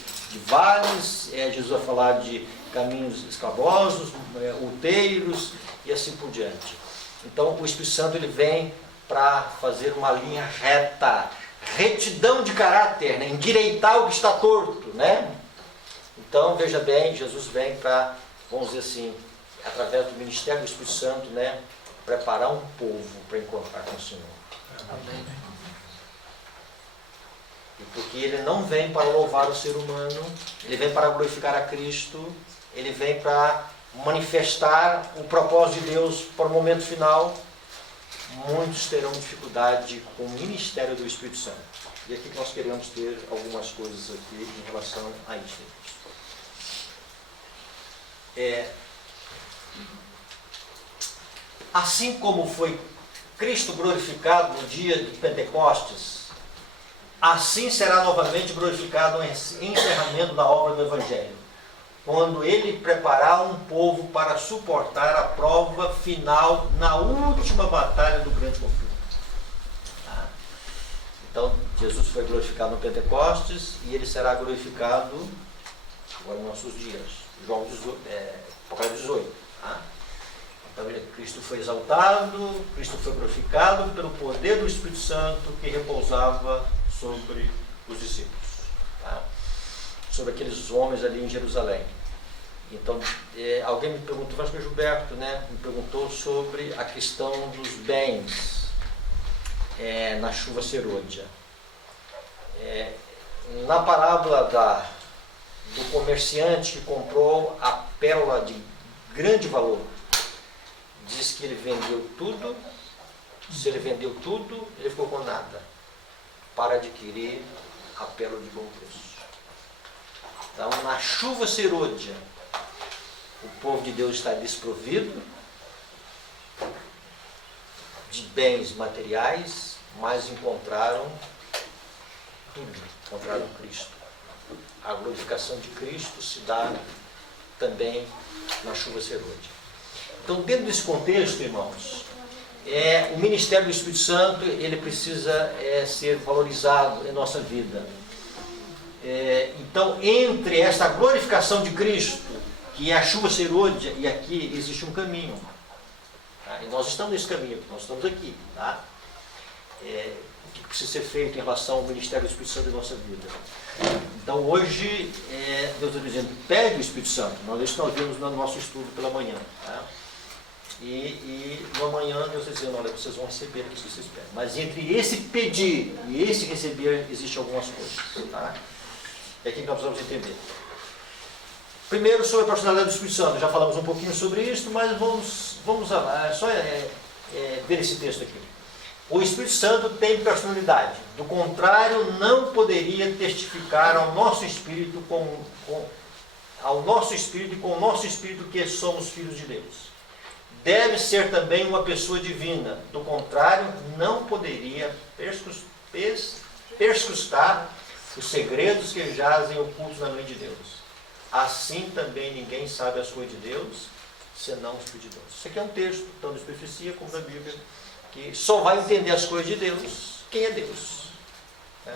vales, Jesus vai falar de caminhos escabrosos, outeiros e assim por diante. Então o Espírito Santo ele vem para fazer uma linha reta, retidão de caráter, né? Endireitar o que está torto, né? Então, veja bem, Jesus vem para, vamos dizer assim, através do ministério do Espírito Santo, né, preparar um povo para encontrar com o Senhor. Amém. E porque ele não vem para louvar o ser humano, ele vem para glorificar a Cristo, ele vem para manifestar o propósito de Deus para o momento final, muitos terão dificuldade com o ministério do Espírito Santo. E aqui nós queremos ter algumas coisas aqui em relação a isso. Assim como foi Cristo glorificado no dia de Pentecostes, assim será novamente glorificado o encerramento da obra do Evangelho, quando ele preparar um povo para suportar a prova final na última batalha do grande conflito. Tá? Então, Jesus foi glorificado no Pentecostes e ele será glorificado agora nos nossos dias. João 18, Apocalipse 18. Tá? Então, Cristo foi exaltado, Cristo foi glorificado pelo poder do Espírito Santo que repousava sobre os discípulos, tá? Sobre aqueles homens ali em Jerusalém. Então, alguém me perguntou, acho que é Gilberto, né? Me perguntou sobre a questão dos bens na chuva serôdia. Na parábola do comerciante que comprou a pérola de grande valor, diz que ele vendeu tudo. Se ele vendeu tudo, ele ficou com nada para adquirir a pérola de bom preço. Então, na chuva serôdia, o povo de Deus está desprovido de bens materiais, mas encontraram tudo, encontraram Cristo. A glorificação de Cristo se dá também na chuva serôdia. Então, dentro desse contexto, irmãos, o ministério do Espírito Santo ele precisa ser valorizado em nossa vida. Então, entre esta glorificação de Cristo, que é a chuva serôdia, e aqui existe um caminho. Tá? E nós estamos nesse caminho, nós estamos aqui. Tá? O que precisa ser feito em relação ao ministério do Espírito Santo em nossa vida? Então, hoje, Deus está dizendo, pegue o Espírito Santo. Isso nós vimos no nosso estudo pela manhã. Tá? E no amanhã Deus está dizendo, olha, vocês vão receber aquilo que vocês pedem. Mas entre esse pedir e esse receber, existem algumas coisas. Tá? É aqui que nós precisamos entender. Primeiro, sobre a personalidade do Espírito Santo. Já falamos um pouquinho sobre isso, mas vamos ver esse texto aqui. O Espírito Santo tem personalidade. Do contrário, não poderia testificar ao nosso espírito com o nosso espírito que somos filhos de Deus. Deve ser também uma pessoa divina. Do contrário, não poderia perscrutar os segredos que jazem ocultos na mente de Deus. Assim também ninguém sabe as coisas de Deus, senão o Espírito de Deus. Isso aqui é um texto, tanto de profecia como da Bíblia, que só vai entender as coisas de Deus quem é Deus. Né?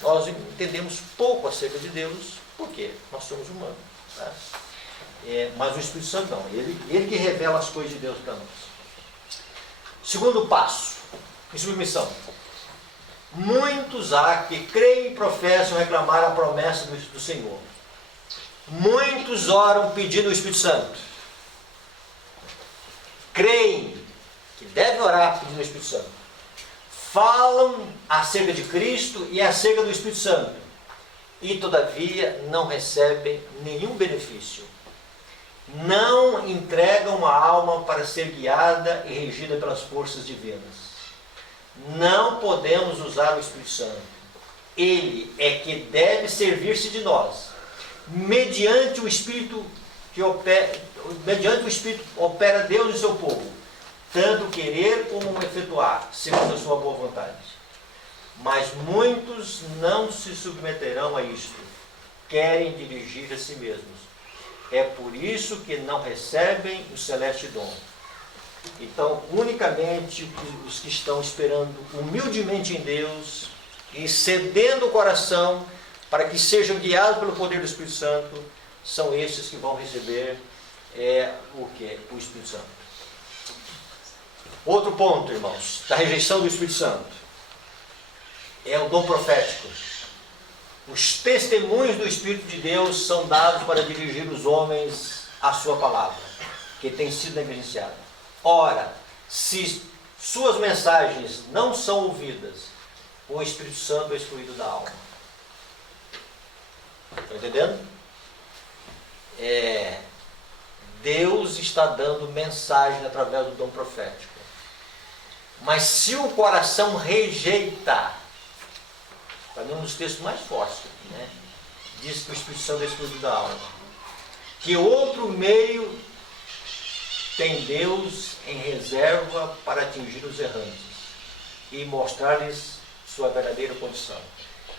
Nós entendemos pouco acerca de Deus, porque nós somos humanos. Né? Mas o Espírito Santo não, ele que revela as coisas de Deus para nós. Segundo passo, em submissão. Muitos há que creem e professam reclamar a promessa do Senhor. Muitos oram pedindo o Espírito Santo. Creem que devem orar pedindo o Espírito Santo. Falam acerca de Cristo e acerca do Espírito Santo. E todavia não recebem nenhum benefício. Não entregam a alma para ser guiada e regida pelas forças divinas. Não podemos usar o Espírito Santo. Ele é que deve servir-se de nós. Mediante o Espírito opera Deus e seu povo, tanto querer como efetuar, segundo a sua boa vontade. Mas muitos não se submeterão a isto, querem dirigir a si mesmos. É por isso que não recebem o celeste dom. Então, unicamente os que estão esperando humildemente em Deus e cedendo o coração para que sejam guiados pelo poder do Espírito Santo, são esses que vão receber o Espírito Santo. Outro ponto, irmãos, da rejeição do Espírito Santo é o dom profético. Os testemunhos do Espírito de Deus são dados para dirigir os homens à sua palavra, que tem sido negligenciada. Ora, se suas mensagens não são ouvidas, o Espírito Santo é excluído da alma. Estão entendendo? Deus está dando mensagem através do dom profético. Mas se o coração rejeita, para mim um dos textos mais fortes, né? Diz que o Espírito Santo é excluído da alma. Que outro meio tem Deus em reserva para atingir os errantes e mostrar-lhes sua verdadeira condição.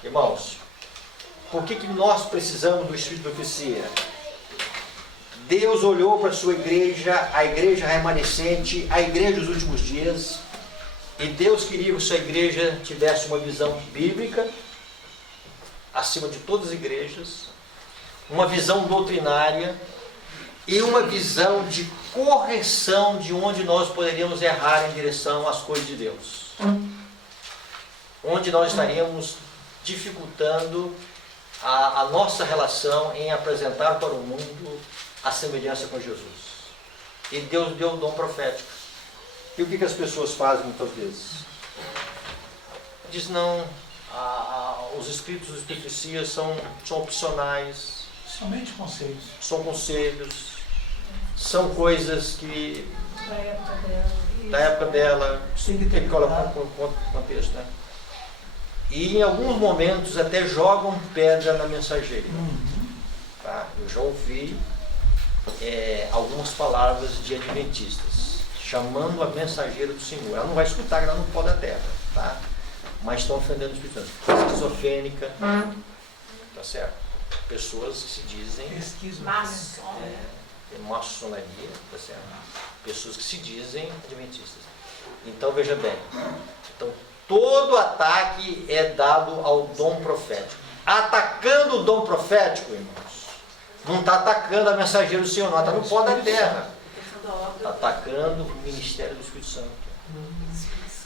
Irmãos, por que nós precisamos do Espírito de profecia? Deus olhou para a sua igreja, a igreja remanescente, a igreja dos últimos dias, e Deus queria que a sua igreja tivesse uma visão bíblica, acima de todas as igrejas, uma visão doutrinária e uma visão de correção de onde nós poderíamos errar em direção às coisas de Deus. Onde nós estaríamos dificultando a nossa relação em apresentar para o mundo a semelhança com Jesus. E Deus deu o dom profético. E o que as pessoas fazem muitas vezes? Diz, não, os escritos das profecias são opcionais. Somente conselhos. São conselhos. São coisas que da época dela tem que colocar no contexto, né? E em alguns momentos até jogam pedra na mensageira. Tá? Eu já ouvi algumas palavras de adventistas chamando a mensageira do Senhor. Ela não vai escutar, ela não pode da terra, tá? Mas estão ofendendo o Espírito Santo. Esquizofrênica, tá certo? Pessoas que se dizem maçonaria, tá certo? Pessoas que se dizem adventistas. Então veja bem, todo ataque é dado ao dom profético. Atacando o dom profético, irmãos, não está atacando a mensageira do Senhor, não, está no pó da terra. Está atacando o ministério do Espírito Santo.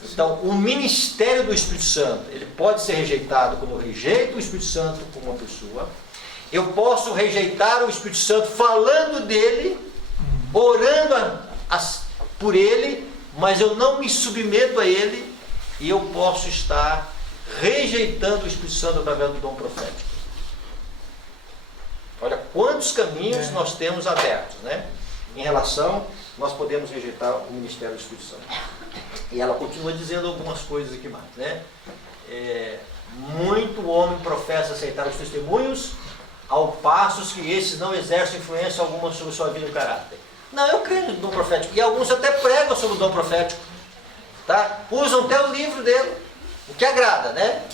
Então, o ministério do Espírito Santo, ele pode ser rejeitado quando eu rejeito o Espírito Santo como uma pessoa. Eu posso rejeitar o Espírito Santo falando dele, orando por ele, mas eu não me submeto a ele, e eu posso estar rejeitando o Espírito Santo através do dom profético. Olha quantos caminhos nós temos abertos, né? Em relação nós podemos rejeitar o ministério do Espírito Santo. E ela continua dizendo algumas coisas aqui mais, né? Muito homem professa aceitar os testemunhos, ao passo que esses não exercem influência alguma sobre sua vida e caráter. Não, eu creio no dom profético. E alguns até pregam sobre o dom profético. Tá? Usam até o livro dele, o que agrada, né?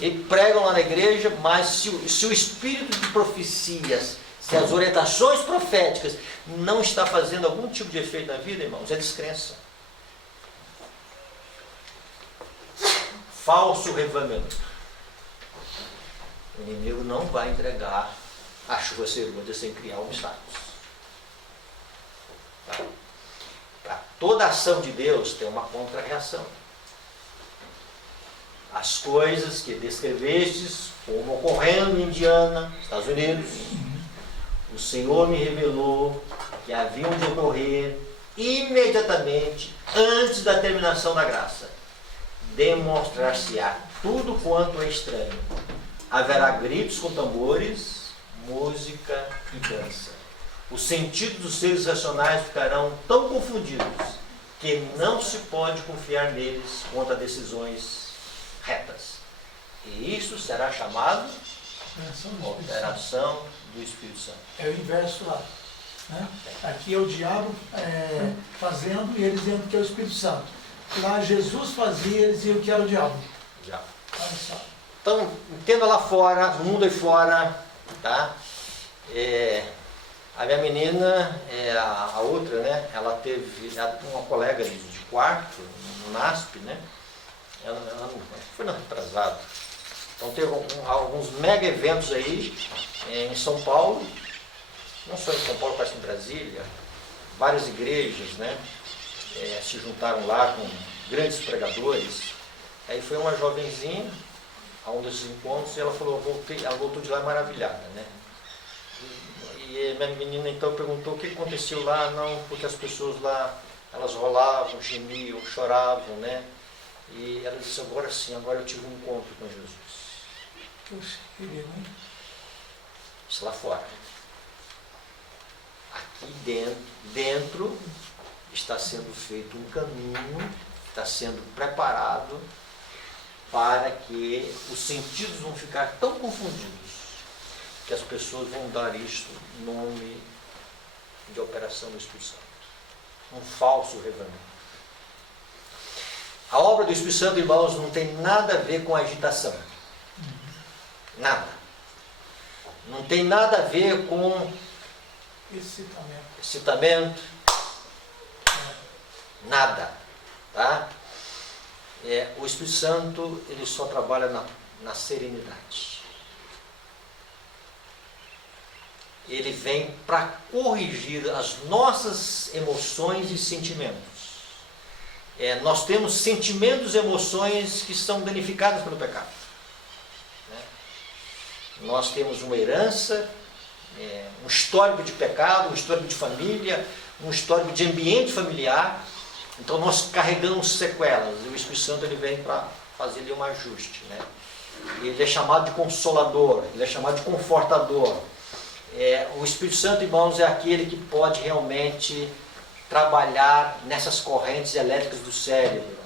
E pregam lá na igreja, mas se o espírito de profecias, se as orientações proféticas não está fazendo algum tipo de efeito na vida, irmãos, é descrença. Falso revelamento. O inimigo não vai entregar a chuva cerúlea sem criar obstáculos. Tá? Para toda ação de Deus tem uma contra-reação. As coisas que descrevestes, como ocorrendo em Indiana, Estados Unidos, o Senhor me revelou que haviam de ocorrer imediatamente antes da terminação da graça. Demonstrar-se-á tudo quanto é estranho. Haverá gritos com tambores, música e dança. Os sentidos dos seres racionais ficarão tão confundidos que não se pode confiar neles quanto a decisões retas. E isso será chamado operação do Espírito Santo. É o inverso lá. Né? Aqui é o diabo fazendo e eles dizendo que é o Espírito Santo. Lá Jesus fazia e eles diziam que era o diabo. Diabo. Olha só. Então, entenda lá fora, no mundo aí fora, tá? A minha menina, a outra, né? Ela teve uma colega de quarto, no NASP, né? Ela foi no retrasado. Então teve alguns mega eventos aí em São Paulo, não só em São Paulo, mas em Brasília, várias igrejas, né? Se juntaram lá com grandes pregadores. Aí foi uma jovenzinha a um desses encontros e ela falou, ela voltou de lá maravilhada, né? E minha menina então perguntou o que aconteceu lá. Não, porque as pessoas lá, elas rolavam, gemiam, choravam, né? E ela disse, agora sim, agora eu tive um encontro com Jesus. Puxa, que lindo, hein? Isso lá fora. Aqui dentro está sendo feito um caminho, está sendo preparado para que os sentidos vão ficar tão confundidos que as pessoas vão dar isto nome de operação do Espírito Santo. Um falso revelamento. A obra do Espírito Santo, irmãos, não tem nada a ver com agitação. Nada. Não tem nada a ver com excitamento. Nada. Tá? O Espírito Santo, ele só trabalha na serenidade. Ele vem para corrigir as nossas emoções e sentimentos. Nós temos sentimentos e emoções que são danificadas pelo pecado. Né? Nós temos uma herança, um histórico de pecado, um histórico de família, um histórico de ambiente familiar. Então nós carregamos sequelas. E o Espírito Santo ele vem para fazer ali um ajuste. Né? Ele é chamado de consolador, ele é chamado de confortador. O Espírito Santo, irmãos, é aquele que pode realmente trabalhar nessas correntes elétricas do cérebro.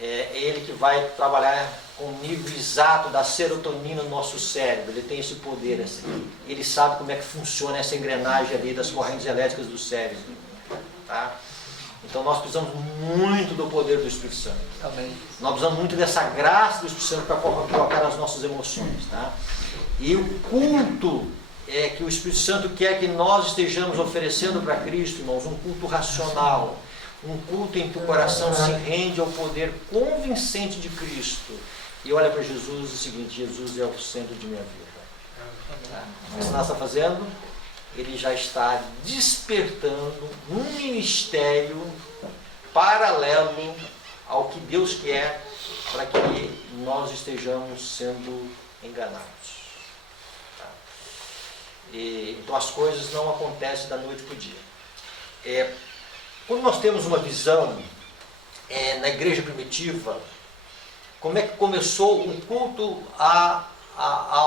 É ele que vai trabalhar com o nível exato da serotonina no nosso cérebro. Ele tem esse poder, assim. Ele sabe como é que funciona essa engrenagem ali das correntes elétricas do cérebro. Tá? Então nós precisamos muito do poder do Espírito Santo. Amém. Nós precisamos muito dessa graça do Espírito Santo para colocar nas nossas emoções. Tá? E o culto que o Espírito Santo quer que nós estejamos oferecendo para Cristo, irmãos, um culto racional, um culto em que o coração se rende ao poder convincente de Cristo e olha para Jesus e diz o seguinte: Jesus é o centro de minha vida. Tá? O que nós está fazendo? Ele já está despertando um ministério paralelo ao que Deus quer para que nós estejamos sendo enganados. Então as coisas não acontecem da noite para o dia. Quando nós temos uma visão na igreja primitiva, como é que começou o culto a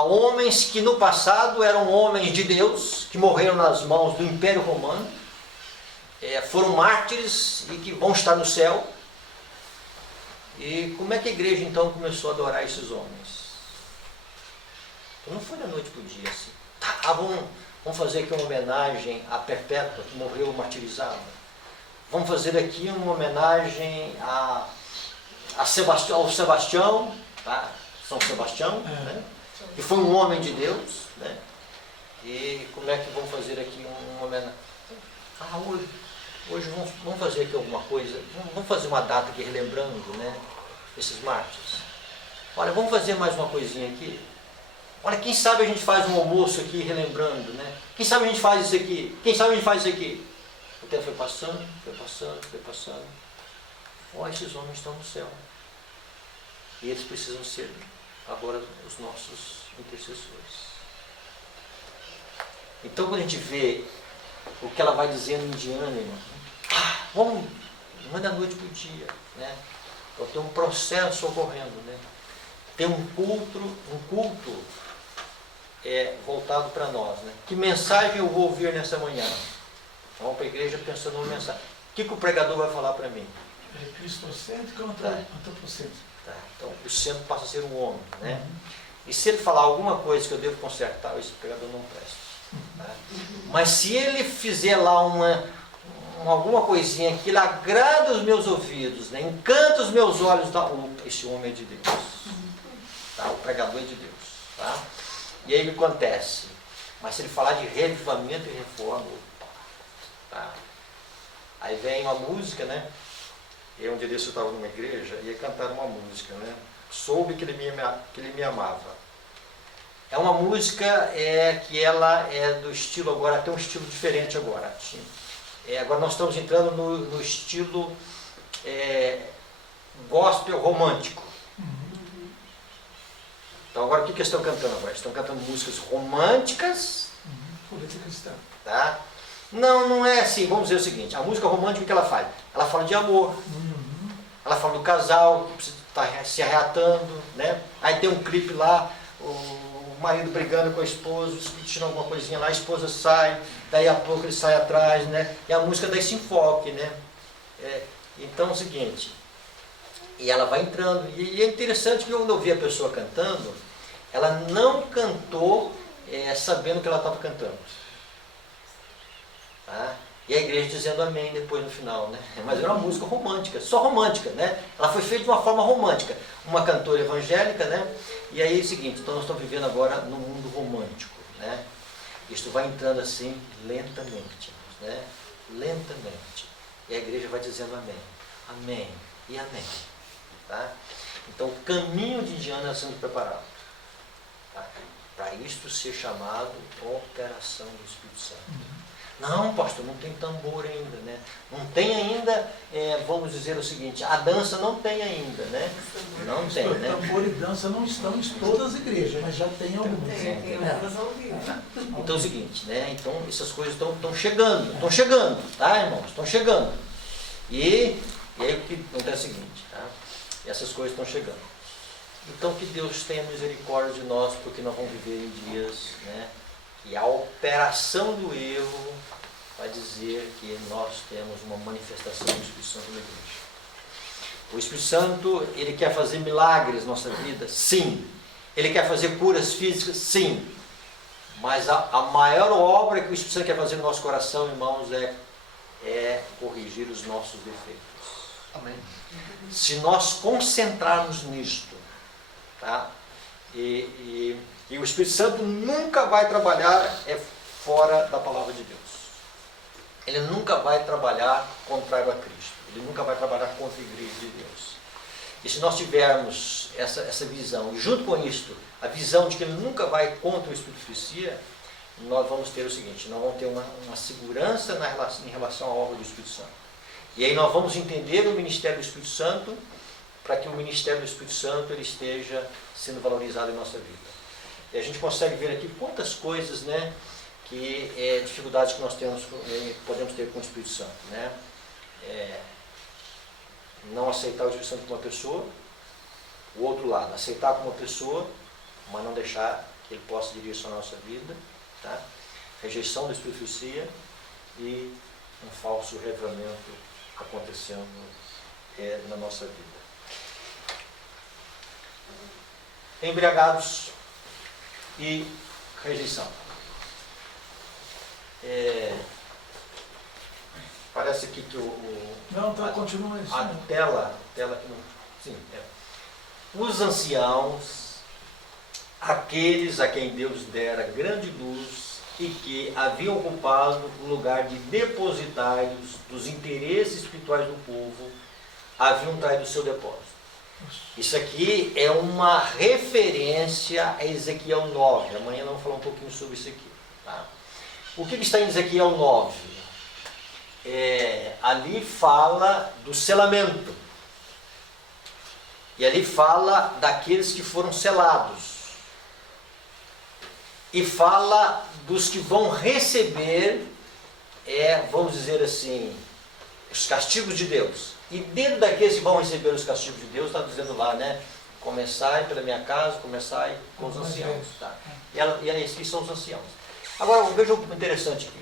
homens que no passado eram homens de Deus, que morreram nas mãos do Império Romano, foram mártires e que vão estar no céu. E como é que a igreja então começou a adorar esses homens? Então, não foi da noite para o dia assim. Vamos fazer aqui uma homenagem a Perpétua, que morreu martirizada. Vamos fazer aqui uma homenagem ao Sebastião, tá? São Sebastião, né? Que foi um homem de Deus, né? E como é que vamos fazer aqui uma homenagem? Hoje vamos fazer aqui alguma coisa, vamos fazer uma data aqui relembrando, né, esses mártires. Olha, vamos fazer mais uma coisinha aqui. Olha, quem sabe a gente faz um almoço aqui relembrando, né? Quem sabe a gente faz isso aqui? Quem sabe a gente faz isso aqui? O tempo foi passando, foi passando, foi passando. Olha, esses homens estão no céu. E eles precisam ser agora os nossos intercessores. Então, quando a gente vê o que ela vai dizendo em Diana, não é da noite para o dia, né? Então tem um processo ocorrendo, né? Tem um culto voltado para nós, né? Que mensagem eu vou ouvir nessa manhã? Vamos para a igreja pensando numa mensagem. O que o pregador vai falar para mim? Cristocêntrico ou antropocêntrico? Tá. Então o centro passa a ser um homem, né? E se ele falar alguma coisa que eu devo consertar, esse pregador não presta. Tá? Mas se ele fizer lá alguma coisinha que ele agrada os meus ouvidos, né? Encanta os meus olhos, esse homem é de Deus. Tá? O pregador é de Deus. Tá? E aí o que acontece? Mas se ele falar de revivamento e reforma, tá? Aí vem uma música, né? Eu um dia desse eu estava numa igreja e ia cantar uma música, né? Soube que ele me amava. É uma música que ela é do estilo agora, tem um estilo diferente agora. Agora nós estamos entrando no estilo gospel romântico. Então agora o que eles estão cantando agora? Estão cantando músicas românticas. Política cristã. Tá? Não é assim, vamos dizer o seguinte, a música romântica o que ela faz? Ela fala de amor. Ela fala do casal que está se arreatando, né? Aí tem um clipe lá, o marido brigando com a esposa, discutindo alguma coisinha lá, a esposa sai, daí a pouco ele sai atrás, né? E a música dá esse enfoque, né? Então é o seguinte, e ela vai entrando, e é interessante que quando eu vi a pessoa cantando, ela não cantou sabendo que ela estava cantando. Tá? E a igreja dizendo amém depois no final, né? Mas era uma música romântica, só romântica, né? Ela foi feita de uma forma romântica. Uma cantora evangélica, né? E aí é o seguinte, então nós estamos vivendo agora no mundo romântico, né? Isto vai entrando assim lentamente, né? Lentamente. E a igreja vai dizendo amém, amém e amém. Tá? Então o caminho de Indiana sendo preparado. Tá? Para isto ser chamado operação do Espírito Santo. Não, pastor, não tem tambor ainda, né? Não tem ainda, vamos dizer o seguinte, a dança não tem ainda, né? Não tem, né? Tambor e dança não estão em todas as igrejas, mas já tem algumas. Tem algumas ao vivo. Então é o seguinte, né? Então essas coisas estão chegando, tá, irmãos? Estão chegando. E aí o que acontece é o seguinte, tá? Essas coisas estão chegando. Então que Deus tenha misericórdia de nós, porque nós vamos viver em dias, né? E a operação do erro vai dizer que nós temos uma manifestação do Espírito Santo na igreja. O Espírito Santo, ele quer fazer milagres na nossa vida? Sim. Ele quer fazer curas físicas? Sim. Mas a maior obra que o Espírito Santo quer fazer no nosso coração, irmãos, é corrigir os nossos defeitos. Amém. Se nós concentrarmos nisto, tá? E o Espírito Santo nunca vai trabalhar fora da palavra de Deus. Ele nunca vai trabalhar contrário a Cristo. Ele nunca vai trabalhar contra a igreja de Deus. E se nós tivermos essa visão, e junto com isto, a visão de que ele nunca vai contra o Espírito de Profecia, nós vamos ter o seguinte, nós vamos ter uma segurança em relação à obra do Espírito Santo. E aí nós vamos entender o ministério do Espírito Santo, para que o ministério do Espírito Santo ele esteja sendo valorizado em nossa vida. E a gente consegue ver aqui quantas coisas, né, dificuldades que nós podemos ter com o Espírito Santo, né? Não aceitar o Espírito Santo como uma pessoa, o outro lado, aceitar como uma pessoa, mas não deixar que ele possa direcionar a nossa vida, tá? Rejeição da Espírito de profecia e um falso reavivamento acontecendo na nossa vida. Embriagados e rejeição. Parece aqui que Não, tá, continua isso. a tela que não, sim, os anciãos, aqueles a quem Deus dera grande luz e que haviam ocupado o lugar de depositários dos interesses espirituais do povo, haviam traído o seu depósito. Isso aqui é uma referência a Ezequiel 9. Amanhã nós vamos falar um pouquinho sobre isso aqui. Tá? O que está em Ezequiel 9? Ali fala do selamento. E ali fala daqueles que foram selados. E fala dos que vão receber, vamos dizer assim, os castigos de Deus. E dentro daqueles que vão receber os castigos de Deus, está dizendo lá, né? Começai pela minha casa, começai com os anciãos. Tá? E esses são os anciãos. Agora, veja o interessante aqui.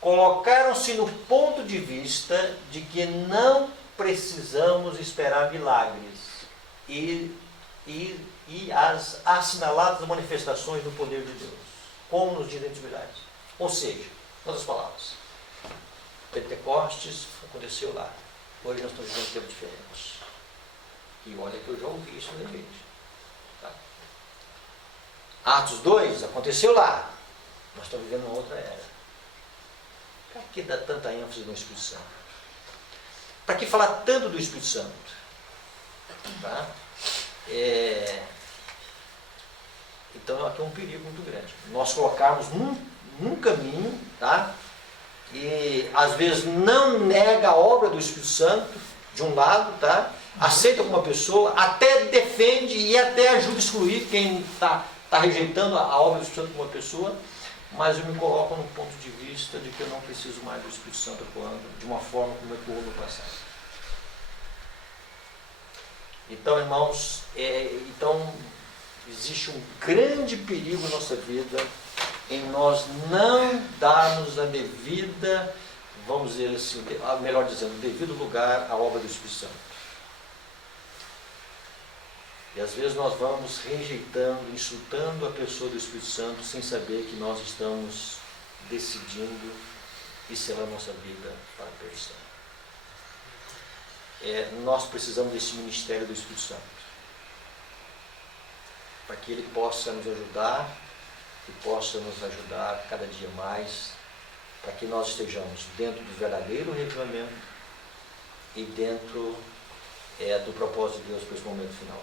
Colocaram-se no ponto de vista de que não precisamos esperar milagres e as assinaladas manifestações do poder de Deus, como nos dias da antiguidade. Ou seja, em outras palavras, Pentecostes aconteceu lá. Hoje nós estamos vivendo um tempo diferente. E olha que eu já ouvi isso na igreja. Tá? Atos 2 aconteceu lá. Nós estamos vivendo uma outra era. Para que dar tanta ênfase no Espírito Santo? Para que falar tanto do Espírito Santo? Tá? Então aqui é um perigo muito grande. Nós colocarmos num caminho, tá? E às vezes não nega a obra do Espírito Santo, de um lado, tá? Aceita como uma pessoa, até defende e até ajuda a excluir quem está rejeitando a obra do Espírito Santo como uma pessoa, mas eu me coloco num ponto de vista de que eu não preciso mais do Espírito Santo atuando de uma forma como atuou no passado. Então, irmãos, existe um grande perigo na nossa vida em nós não darmos a devida, vamos dizer assim, melhor dizendo, o devido lugar à obra do Espírito Santo. E às vezes nós vamos rejeitando, insultando a pessoa do Espírito Santo sem saber que nós estamos decidindo e será a nossa vida para a perdição. Nós precisamos desse ministério do Espírito Santo para que ele possa nos ajudar e possa nos ajudar cada dia mais para que nós estejamos dentro do verdadeiro revivamento e dentro do propósito de Deus para esse momento final.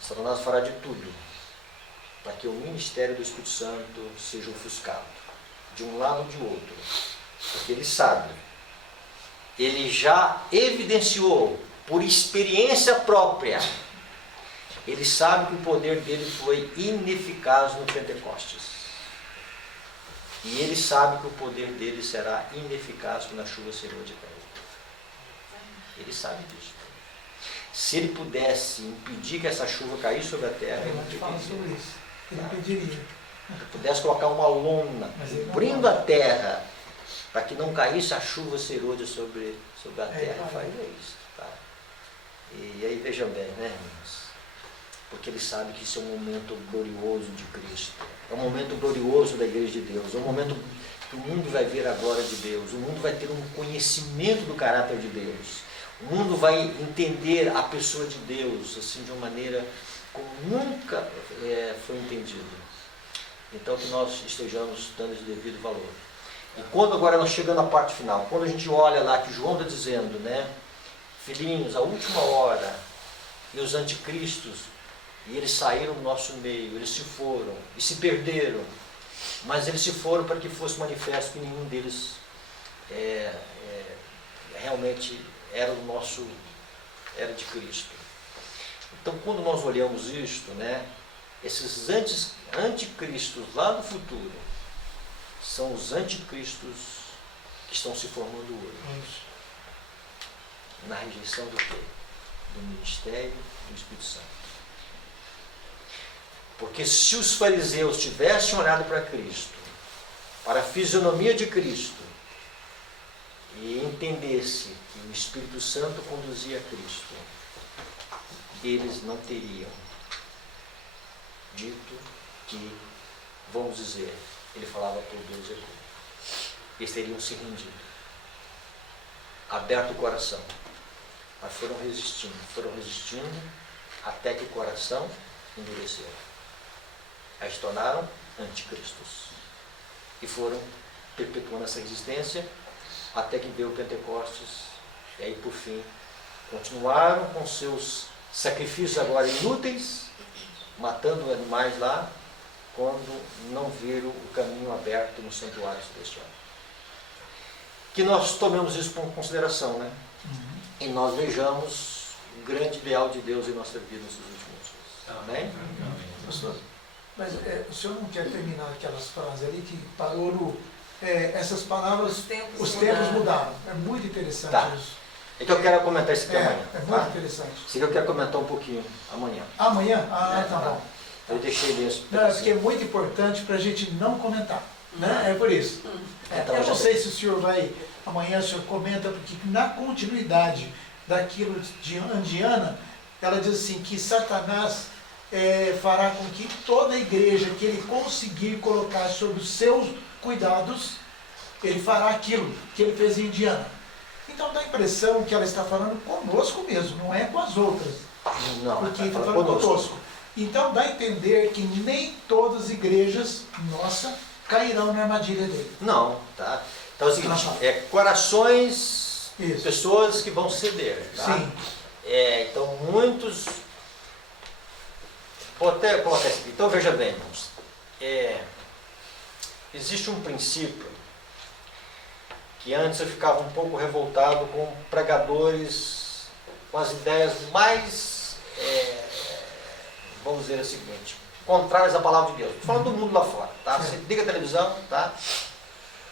Satanás fará de tudo para que o ministério do Espírito Santo seja ofuscado, de um lado ou de outro, porque ele sabe, ele já evidenciou por experiência própria, ele sabe que o poder dele foi ineficaz no Pentecostes. E ele sabe que o poder dele será ineficaz quando a chuva serôdia cair. Ele sabe disso. Se ele pudesse impedir que essa chuva caísse sobre a terra, ele impediria. Ele pediria. Se ele pudesse colocar uma lona cobrindo a terra para que não caísse a chuva serôdia sobre a terra, ele faria isso. Tá? E aí vejam bem, né, irmãos? Porque ele sabe que isso é um momento glorioso de Cristo. É um momento glorioso da Igreja de Deus. É um momento que o mundo vai ver a glória de Deus. O mundo vai ter um conhecimento do caráter de Deus. O mundo vai entender a pessoa de Deus assim, de uma maneira como nunca foi entendido. Então que nós estejamos dando esse devido valor. E quando agora nós chegamos à parte final, quando a gente olha lá que João está dizendo, né, filhinhos, a última hora, e os anticristos, e eles saíram do nosso meio, eles se foram e se perderam, mas eles se foram para que fosse manifesto que nenhum deles realmente era de Cristo. Então, quando nós olhamos isto, né, esses anticristos lá no futuro são os anticristos que estão se formando hoje. Na rejeição do quê? Do ministério do Espírito Santo. Porque se os fariseus tivessem olhado para Cristo para a fisionomia de Cristo e entendesse que o Espírito Santo conduzia a Cristo, eles não teriam dito que, vamos dizer, ele falava por Deus e tudo. Eles teriam se rendido, aberto o coração, mas foram resistindo até que o coração endureceu. Aí se tornaram anticristos e foram perpetuando essa resistência até que veio o Pentecostes, e aí por fim continuaram com seus sacrifícios agora inúteis, matando animais lá, quando não viram o caminho aberto no santuário celestial. Que nós tomemos isso com consideração, né? E nós vejamos o grande ideal de Deus em nossa vida nesses últimos dias. Amém? Pastor, mas o senhor não quer terminar aquelas frases ali que parou no... essas palavras, os tempos mudaram. É muito interessante Tá. isso. É que eu quero comentar isso aqui amanhã. É muito Tá? interessante. Isso aqui eu quero comentar um pouquinho amanhã. Amanhã? Ah, tá bom. Eu deixei isso. Não, é porque é muito importante para a gente não comentar. Né? É por isso. Então, Eu já não sei sei. se o senhor vai, amanhã o senhor comenta, porque na continuidade daquilo de Ana, ela diz assim, que Satanás fará com que toda a igreja que ele conseguir colocar sob os seus cuidados, ele fará aquilo que ele fez em Indiana. Então dá a impressão que ela está falando conosco mesmo, não é com as outras. Não, Porque tá está falando falando conosco. Então dá a entender que nem todas as igrejas, nossa, cairão na armadilha dele. Não, tá? Então é o seguinte, corações, Isso. pessoas que vão ceder, tá? Sim. Então muitos... Vou até colocar isso aqui. Então veja bem, irmãos. Existe um princípio que antes eu ficava um pouco revoltado com pregadores com as ideias mais, vamos dizer o seguinte, contrárias à palavra de Deus. Estou falando do mundo lá fora, tá? Você liga a televisão, tá?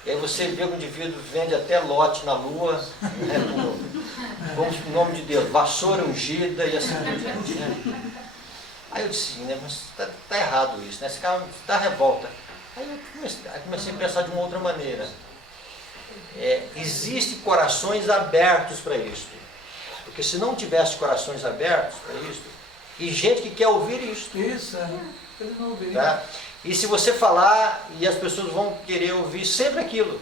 E aí você vê que o indivíduo vende até lote na lua, né, com o nome de Deus, vassoura ungida e assim por diante, né? Aí eu disse, né, mas está errado isso, né? Esse cara dá revolta. Aí eu comecei a pensar de uma outra maneira. Existem corações abertos para isso. Porque se não tivesse corações abertos para isso, e gente que quer ouvir isso. Isso, ele não ouviria. Tá? E se você falar, e as pessoas vão querer ouvir sempre aquilo.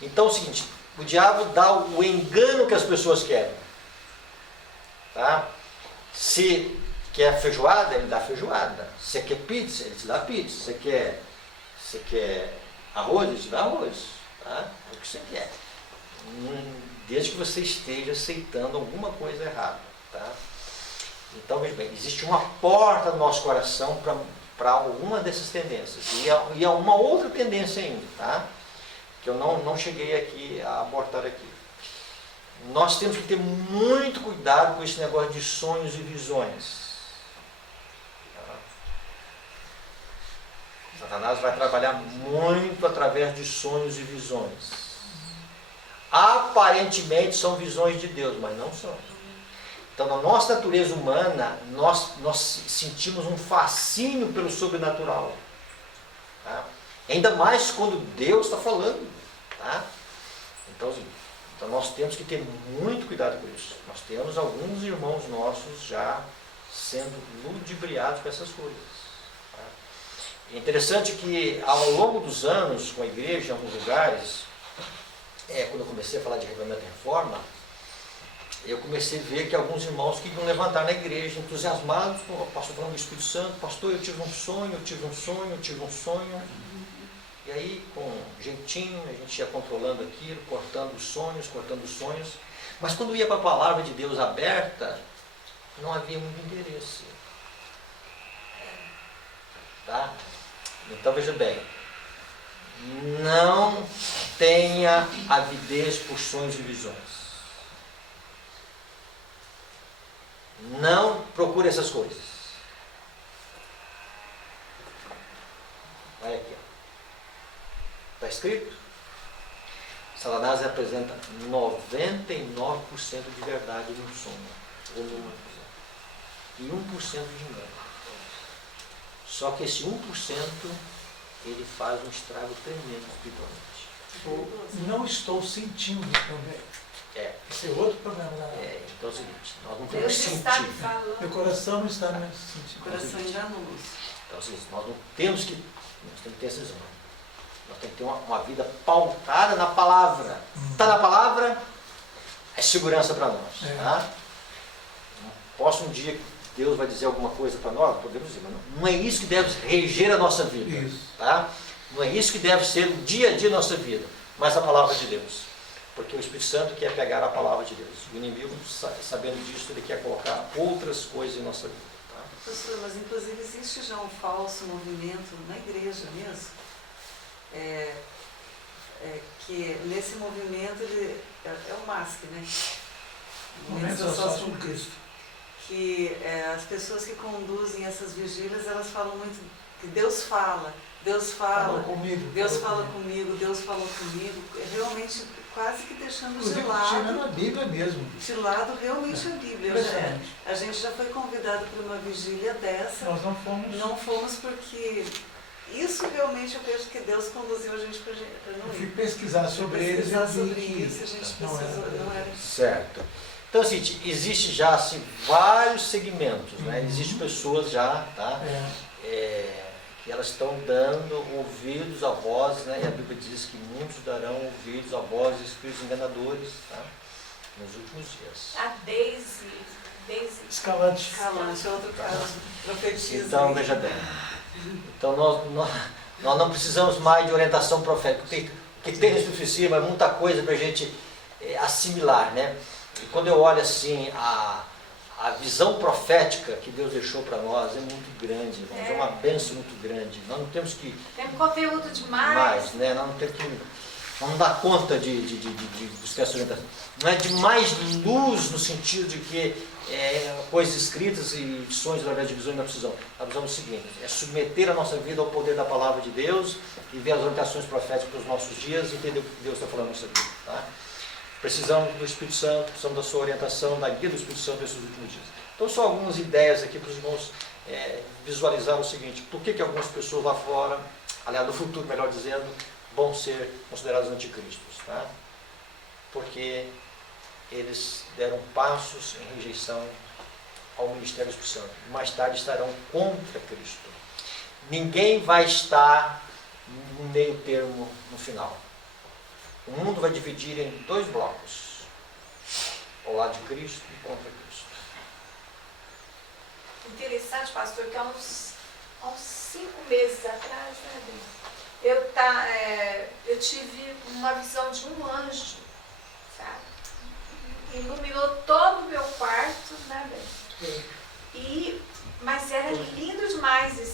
Então é o seguinte, o diabo dá o engano que as pessoas querem. Tá? Se quer feijoada, ele dá feijoada. Se você quer pizza, ele te dá pizza. Se você quer arroz, ele te dá arroz. Tá? É o que você quer. Desde que você esteja aceitando alguma coisa errada. Tá? Então, veja bem, existe uma porta no nosso coração para alguma dessas tendências. E há uma outra tendência ainda, tá? Que eu não cheguei aqui a abordar aqui. Nós temos que ter muito cuidado com esse negócio de sonhos e visões. Satanás vai trabalhar muito através de sonhos e visões. Aparentemente são visões de Deus, mas não são. Então, na nossa natureza humana, nós sentimos um fascínio pelo sobrenatural. Tá? Ainda mais quando Deus está falando. Tá? Então, nós temos que ter muito cuidado com isso. Nós temos alguns irmãos nossos já sendo ludibriados com essas coisas. Tá? É interessante que, ao longo dos anos, com a igreja, em alguns lugares, quando eu comecei a falar de Avivamento e Reforma, eu comecei a ver que alguns irmãos queriam levantar na igreja, entusiasmados, com o pastor falando do Espírito Santo, pastor, eu tive um sonho. E aí, com jeitinho, a gente ia controlando aquilo, cortando os sonhos. Mas quando ia para a palavra de Deus aberta, não havia muito interesse. Tá? Então, veja bem, não tenha avidez por sonhos e visões. Não procure essas coisas. Olha aqui. Está escrito? Satanás representa 99% de verdade num sonho. Ou numa visão. E 1% de engano. Só que esse 1% ele faz um estrago tremendo espiritualmente. Não estou sentindo também. Esse é outro problema da Então é o seguinte, nós não temos Deus que está me sentir. falando. Meu coração não está me O sentindo. coração enganoso. Então é o seguinte, nós temos que ter essa visão. Nós temos que ter uma vida pautada na palavra. Está na palavra, é segurança para nós. É. Tá? Posso um dia que Deus vai dizer alguma coisa para nós? Podemos dizer, mas não é isso que deve reger a nossa vida. Isso. Tá? Não é isso que deve ser o dia a dia da nossa vida, mas a palavra de Deus. Porque o Espírito Santo quer pegar a palavra de Deus. O inimigo, sabendo disso, ele quer colocar outras coisas em nossa vida. Tá? Pastor, mas inclusive existe já um falso movimento na igreja mesmo, que nesse movimento é o MASC, né? Momento social com Cristo. Que as pessoas que conduzem essas vigílias, elas falam muito que Deus fala, Deus Falou fala, comigo. Deus fala comigo, Deus falou comigo, realmente quase que deixando de Inclusive, lado. tirando a Bíblia mesmo. De lado realmente a Bíblia. Impressionante. A gente já foi convidado para uma vigília dessa. Nós não fomos. Não fomos porque isso realmente eu vejo que Deus conduziu a gente para Eu não fui ir. pesquisar sobre eles e eu vi sobre que isso, a gente não precisou, era. não era. Certo. Então, assim, existe já assim, vários segmentos, né? Existem pessoas já, tá? Que elas estão dando ouvidos a vozes, né? E a Bíblia diz que muitos darão ouvidos a vozes de espíritos enganadores, tá? Nos últimos dias. A Daisy. Escalante. Calante, é outro caso. Profetiza. Então, veja bem. Então, nós não precisamos mais de orientação profética. O que tem nesse profecia, mas muita coisa para a gente assimilar, né? E quando eu olho assim, a visão profética que Deus deixou para nós é muito grande, irmãos, é uma bênção muito grande. Nós não temos que Tem conteúdo demais. mais, né? Nós não temos que não dar conta de buscar essa orientação. Não é de mais luz no sentido de que coisas escritas e sonhos através de visões não precisam. Nós precisamos o seguinte, é submeter a nossa vida ao poder da palavra de Deus e ver as orientações proféticas para os nossos dias e entender o que Deus está falando na nossa vida. Tá? Precisamos do Espírito Santo, precisamos da sua orientação, da guia do Espírito Santo nesses últimos dias. Então, só algumas ideias aqui para os irmãos visualizar o seguinte: por que algumas pessoas lá fora, aliás, no futuro, melhor dizendo, vão ser considerados anticristos? Tá? Porque eles deram passos em rejeição ao ministério do Espírito Santo. E mais tarde estarão contra Cristo. Ninguém vai estar no meio termo no final. O mundo vai dividir em dois blocos, ao lado de Cristo e contra Cristo. Interessante, pastor, que há uns 5 meses atrás, né, eu tive uma visão de um anjo, sabe? Iluminou todo o meu quarto, né, mas era lindo demais